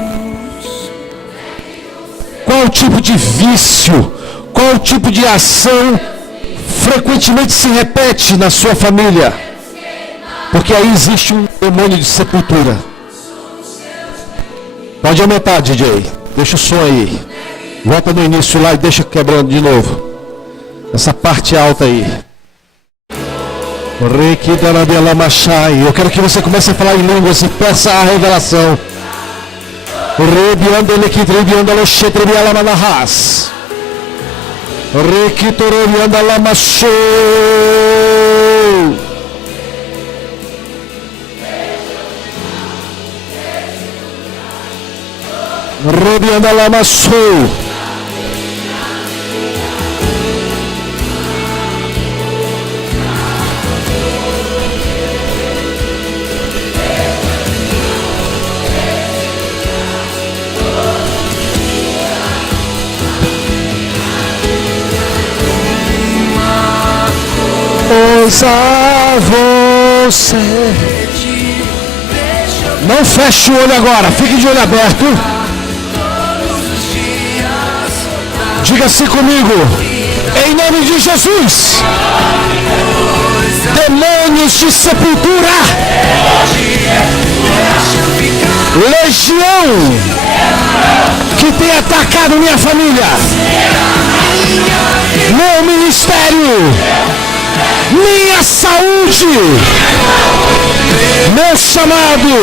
qual tipo de vício, qual tipo de ação frequentemente se repete na sua família, porque aí existe um demônio de sepultura. Pode aumentar, DJ, deixa o som aí, volta no início lá e deixa quebrando de novo essa parte alta aí. Eu quero que você comece a falar em línguas e peça a revelação. Requitorianda lama show. Rebianda lama show. Pois a você. Não feche o olho agora, fique de olho aberto. Diga assim comigo: em nome de Jesus. Demônios de sepultura, legião que tem atacado minha família, meu ministério, minha saúde, meu chamado,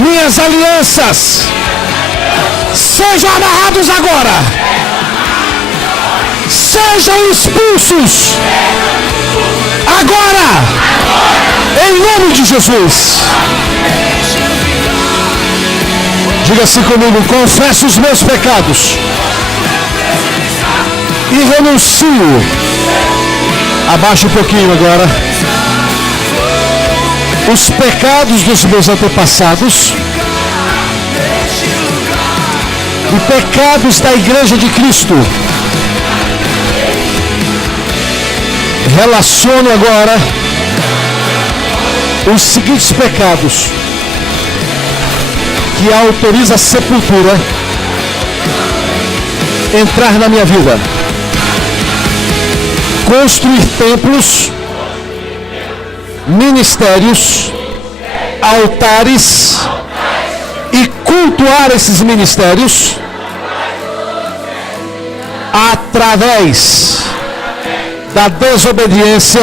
minhas alianças, sejam amarrados agora, sejam expulsos agora, em nome de Jesus. Diga assim comigo: confesso os meus pecados, e renuncio. Abaixa um pouquinho agora. Os pecados dos meus antepassados e pecados da Igreja de Cristo. Relaciono agora os seguintes pecados que autoriza a sepultura entrar na minha vida: construir templos, ministérios, altares e cultuar esses ministérios através da desobediência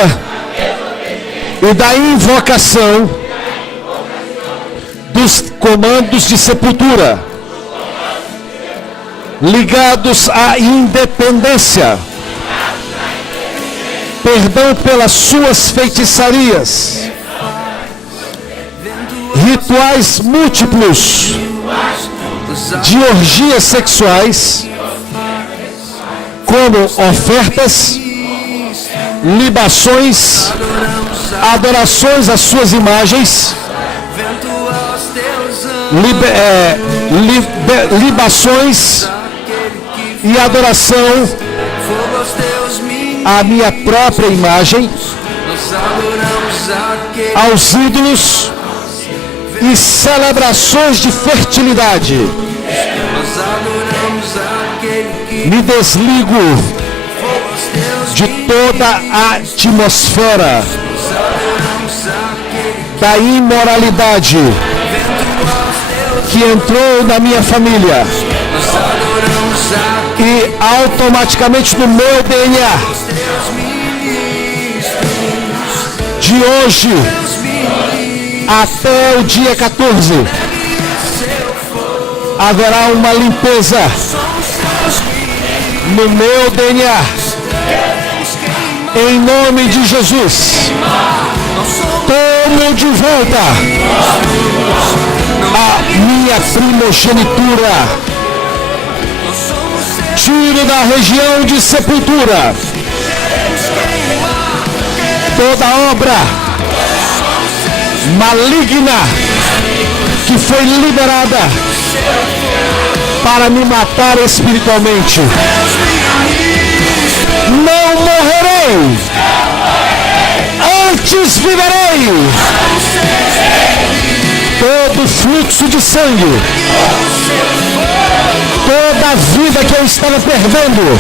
e da invocação dos comandos de sepultura ligados à independência, perdão pelas suas feitiçarias, rituais múltiplos de orgias sexuais, como ofertas, libações, adorações às suas imagens, libações e adoração à minha própria imagem, aos ídolos e celebrações de fertilidade. Me desligo de toda a atmosfera da imoralidade que entrou na minha família e automaticamente no meu DNA. De hoje até o dia 14 haverá uma limpeza no meu DNA. Em nome de Jesus, tomo de volta a minha primogenitura. Tiro da região de sepultura toda obra maligna que foi liberada para me matar espiritualmente. Não morrerei, antes viverei. Todo fluxo de sangue, toda a vida que eu estava perdendo.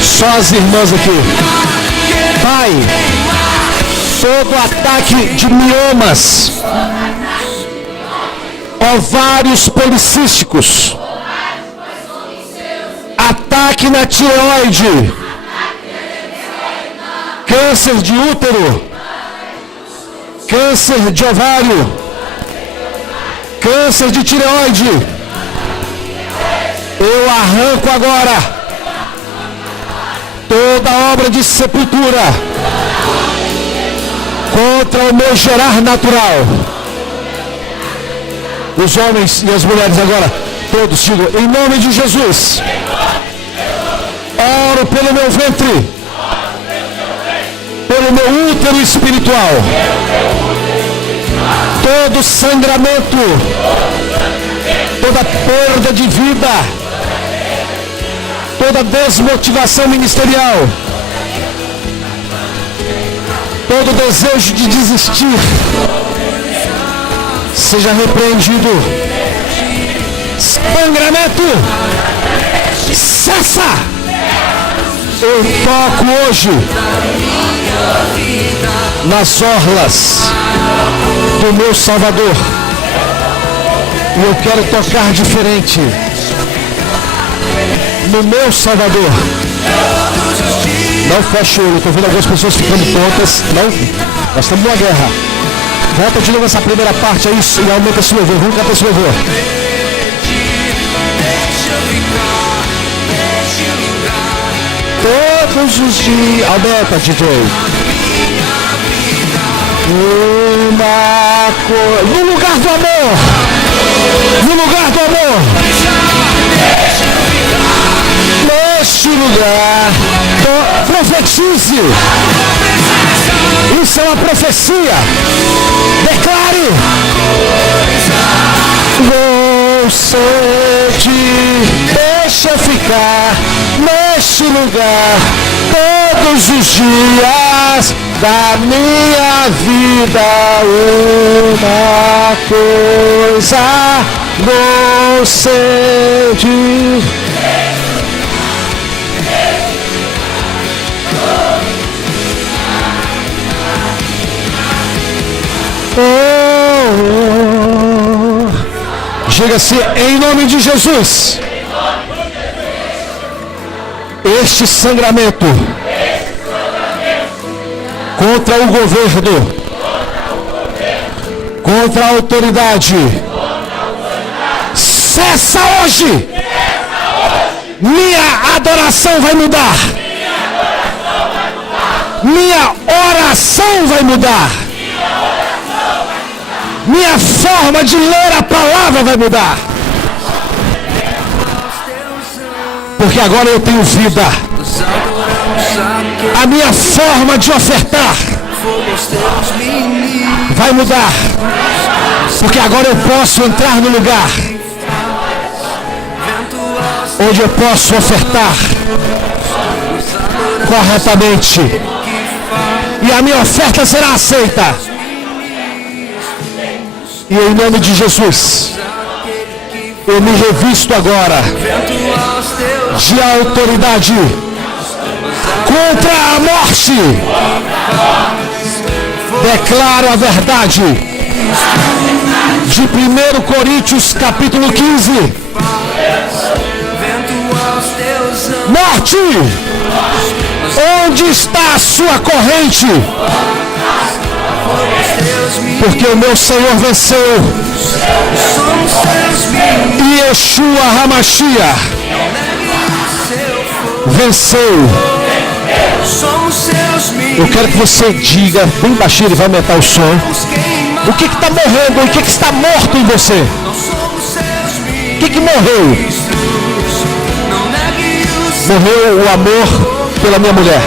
Só as irmãs aqui. Pai, todo ataque de miomas, ovários policísticos, ataque na tireoide, câncer de útero, câncer de ovário, câncer de tireoide, eu arranco agora toda obra de sepultura contra o meu gerar natural. Os homens e as mulheres agora, todos digam, em nome de Jesus, oro pelo meu ventre, pelo meu útero espiritual, todo sangramento, toda perda de vida, toda desmotivação ministerial, todo desejo de desistir, seja repreendido. Sangramento, cessa! Eu toco hoje nas orlas do meu Salvador e eu quero tocar diferente no meu Salvador. Não feche o olho, estou vendo algumas pessoas ficando tontas. Não, nós estamos numa guerra. Volta de novo essa primeira parte aí e aumenta esse louvor. Vamos cantar esse louvor. Todos os dias. Aumenta, DJ. Uma coisa. No lugar do amor. No lugar do amor. lugar. Profetize. Isso é uma profecia. Declare. Você deixa eu ficar neste lugar todos os dias da minha vida. Uma coisa você diz. Diga-se em nome de Jesus. Este sangramento contra o governo, contra a autoridade, cessa hoje. Minha adoração vai mudar. Minha oração vai mudar. Minha forma de ler a palavra vai mudar. Porque agora eu tenho vida. A minha forma de ofertar vai mudar. Porque agora eu posso entrar no lugar onde eu posso ofertar corretamente. E a minha oferta será aceita. E em nome de Jesus, eu me revisto agora de autoridade contra a morte. Declaro a verdade de 1 Coríntios capítulo 15. Morte, onde está a sua corrente? Porque o meu Senhor venceu. E Yeshua HaMashiach venceu. Eu quero que você diga bem baixinho, ele vai aumentar o som. O que está morrendo? O que está morto em você? O que morreu? Morreu o amor pela minha mulher.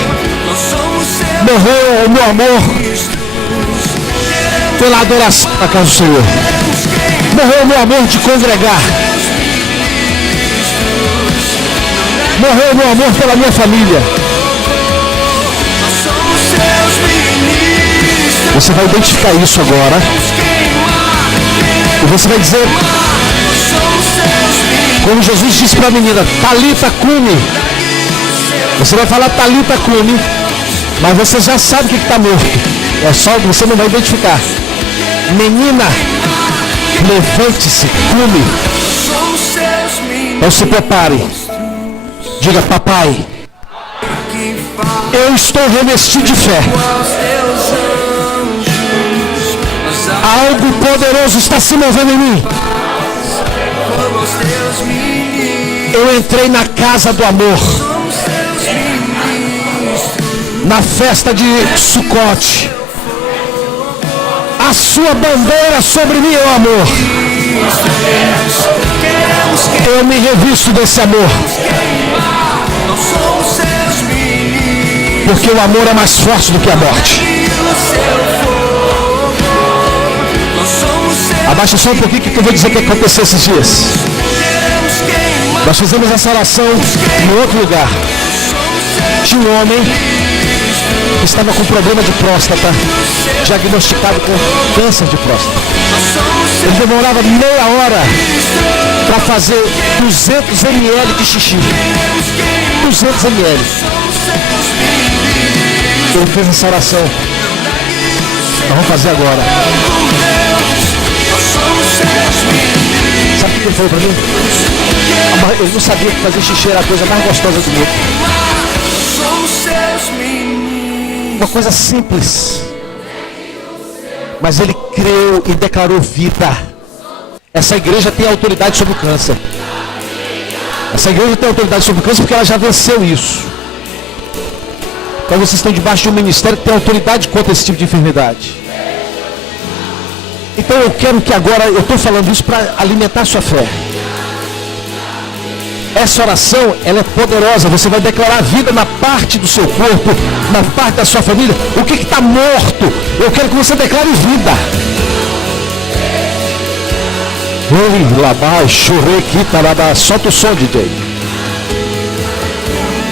Morreu o meu amor pela adoração na casa do Senhor. Morreu o meu amor de congregar. Morreu o meu amor pela minha família. Você vai identificar isso agora. E você vai dizer, como Jesus disse para a menina, Talita Cumi. Você vai falar Talita Cumi, mas você já sabe o que está morto. É só que você não vai identificar. Menina, levante-se, cume. Então se prepare. Diga, papai, eu estou revestido de fé. Algo poderoso está se movendo em mim. Eu entrei na casa do amor, na festa de Sucote. A sua bandeira sobre mim é o amor. Eu me revisto desse amor. Porque o amor é mais forte do que a morte. Abaixa só um pouquinho que eu vou dizer o que aconteceu esses dias. Nós fizemos essa oração em outro lugar. Tinha um homem que estava com problema de próstata, diagnosticado com câncer de próstata. Ele demorava meia hora para fazer 200 ml de xixi. 200 ml. Ele fez essa oração. Nós vamos fazer agora. Sabe o que ele falou para mim? Eu não sabia que fazer xixi era a coisa mais gostosa do mundo. Uma coisa simples. Mas ele creu e declarou vida. Essa igreja tem autoridade sobre o câncer. Essa igreja tem autoridade sobre o câncer porque ela já venceu isso. Então vocês estão debaixo de um ministério que tem autoridade contra esse tipo de enfermidade. Então eu quero que agora, eu estou falando isso para alimentar a sua fé. Essa oração, ela é poderosa. Você vai declarar vida na parte do seu corpo, na parte da sua família. O que está morto? Eu quero que você declare vida. Ei, labai, chorei, quitarabá. Solta o som, DJ.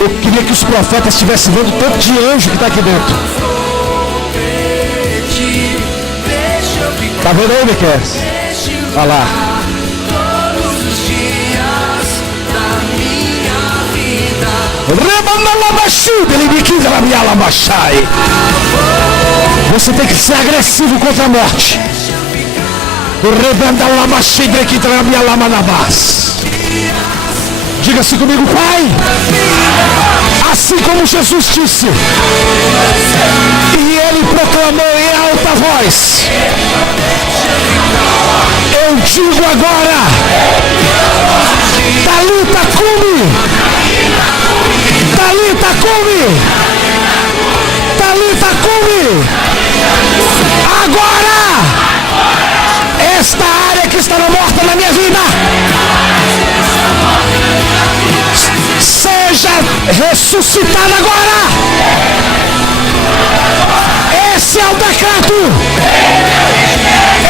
Eu queria que os profetas estivessem vendo o tanto de anjo que está aqui dentro. Tá vendo aí, Miquel? Olha lá. Você tem que ser agressivo contra a morte. Diga assim comigo, Pai. Assim como Jesus disse, e ele proclamou em alta voz, eu digo agora, Talita cumi, Talita cumi, Talita cumi. Agora, esta área que estava morta na minha vida, seja ressuscitada agora. Esse é o decreto.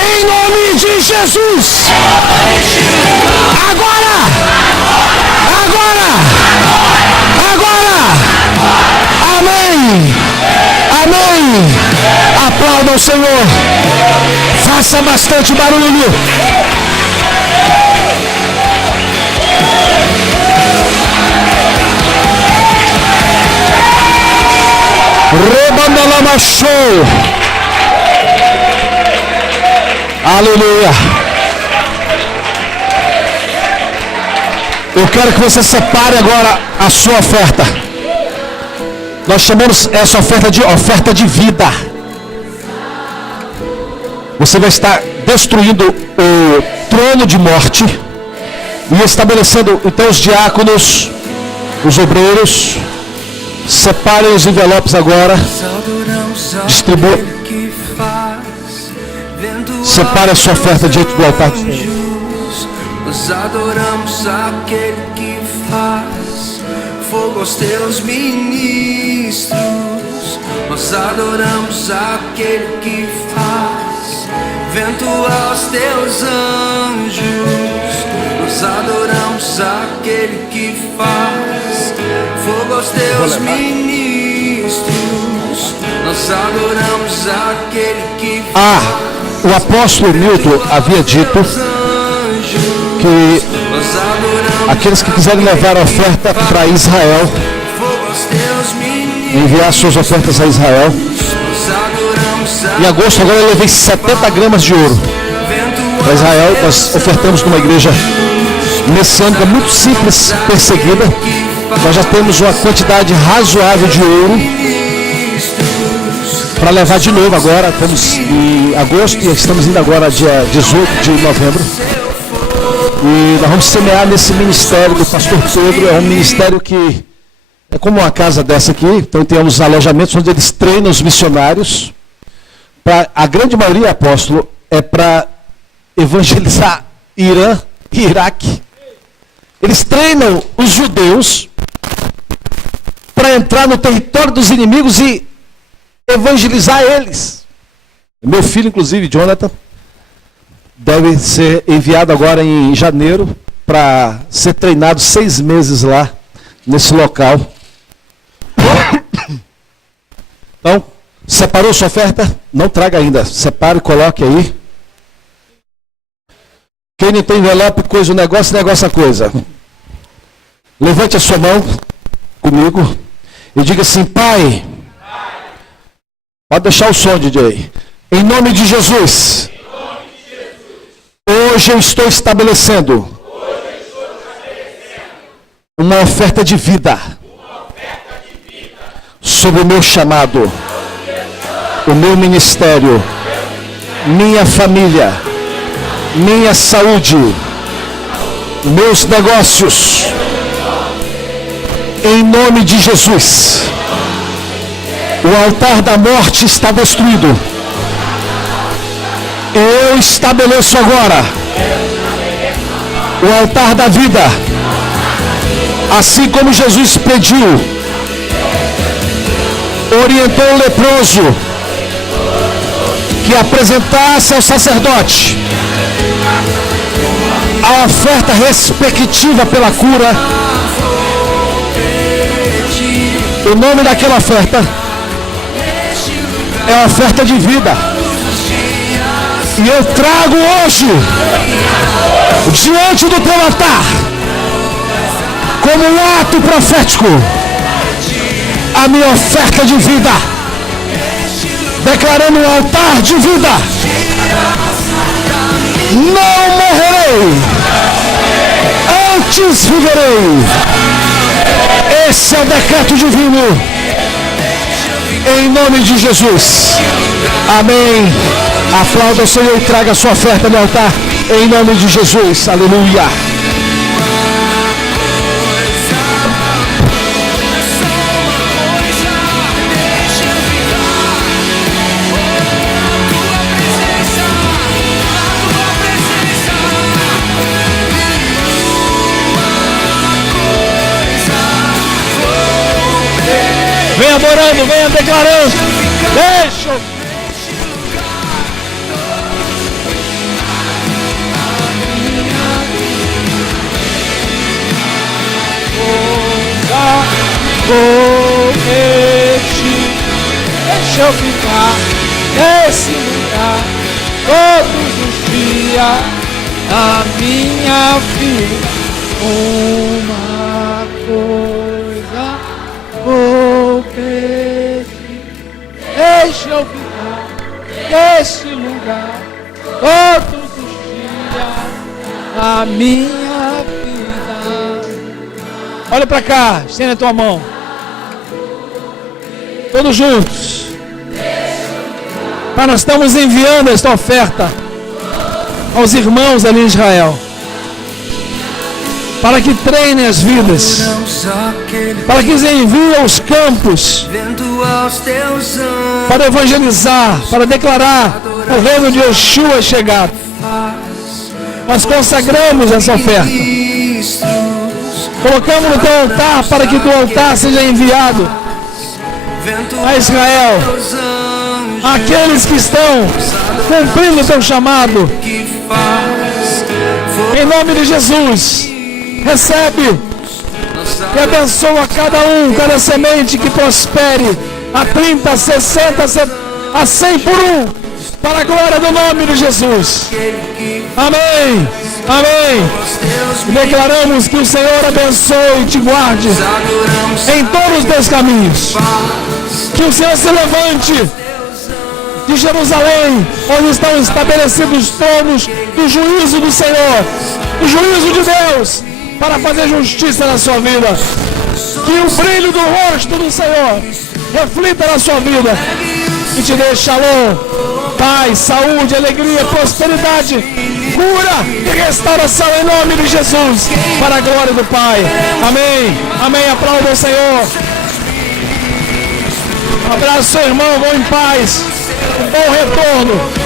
Em nome de Jesus. Agora. Agora. Agora. Amém. Amém. Aplauda o Senhor. Faça bastante barulho. Rebandalama show. Aleluia. Eu quero que você separe agora a sua oferta. Nós chamamos essa oferta de vida. Você vai estar destruindo o trono de morte e estabelecendo então os diáconos, os obreiros. Separem os envelopes agora. Distribua. Separe a sua oferta diante do altar do Senhor. Nós adoramos aquele que faz fogo aos teus ministros. Nós adoramos aquele que faz vento aos teus anjos. Nós adoramos aquele que faz fogo aos teus ministros. Nós adoramos aquele que faz. O apóstolo Milton havia dito que aqueles que quiserem levar a oferta para Israel, enviar suas ofertas a Israel. Em agosto agora eu levei 70 gramas de ouro para Israel. Nós ofertamos numa igreja messiânica muito simples, perseguida. Nós já temos uma quantidade razoável de ouro para levar de novo agora. Estamos em agosto e estamos indo agora dia 18 de novembro. E nós vamos semear nesse ministério do pastor Pedro. É um ministério que é como uma casa dessa aqui. Então temos alojamentos onde eles treinam os missionários. A grande maioria, apóstolo, é para evangelizar Irã e Iraque. Eles treinam os judeus para entrar no território dos inimigos e evangelizar eles. Meu filho, inclusive, Jonathan, deve ser enviado agora em janeiro para ser treinado 6 meses lá, nesse local. Então, separou sua oferta? Não traga ainda. Separe e coloque aí. Quem não tem envelope, coisa o negócio, negócio a coisa. Levante a sua mão comigo e diga assim: Pai, pode deixar o som, DJ. Em nome de Jesus, hoje eu estou estabelecendo uma oferta de vida sobre o meu chamado, o meu ministério, minha família, minha saúde, meus negócios. Em nome de Jesus, o altar da morte está destruído. Eu estabeleço agora o altar da vida. Assim como Jesus pediu, orientou o leproso que apresentasse ao sacerdote a oferta respectiva pela cura. O nome daquela oferta é a oferta de vida. E eu trago hoje, diante do teu altar, como um ato profético, a minha oferta de vida, declarando um altar de vida. Não morrerei, antes viverei. Esse é o decreto divino, em nome de Jesus. Amém. Aplauda o Senhor e traga a sua oferta no altar, em nome de Jesus. Aleluia. Venha adorando, venha declarando. Deixa eu... Deixa eu ficar nesse lugar todos os dias da minha vida. Uma coisa vou pedir, deixa eu ficar nesse lugar todos os dias da minha vida. Olha para cá, estenda a tua mão. Todos juntos. Pai, nós estamos enviando esta oferta aos irmãos ali em Israel, para que treinem as vidas, para que eles enviem aos campos, para evangelizar, para declarar o reino de Yeshua chegado. Nós consagramos essa oferta, colocamos no teu altar, para que do altar seja enviado a Israel aqueles que estão cumprindo o teu chamado. Em nome de Jesus, recebe e abençoa cada um, cada semente que prospere a 30, 60, a 100 por um, para a glória do nome de Jesus. Amém. Amém. E declaramos que o Senhor abençoe e te guarde em todos os teus caminhos. Que o Senhor se levante de Jerusalém, onde estão estabelecidos os tronos do juízo do Senhor, do juízo de Deus, para fazer justiça na sua vida. Que o brilho do rosto do Senhor reflita na sua vida e te dê shalom, paz, saúde, alegria, prosperidade, cura e restauração em nome de Jesus, para a glória do Pai. Amém. Amém. Aplauda o Senhor. Um abraço, seu irmão. Vão em paz. Um bom retorno.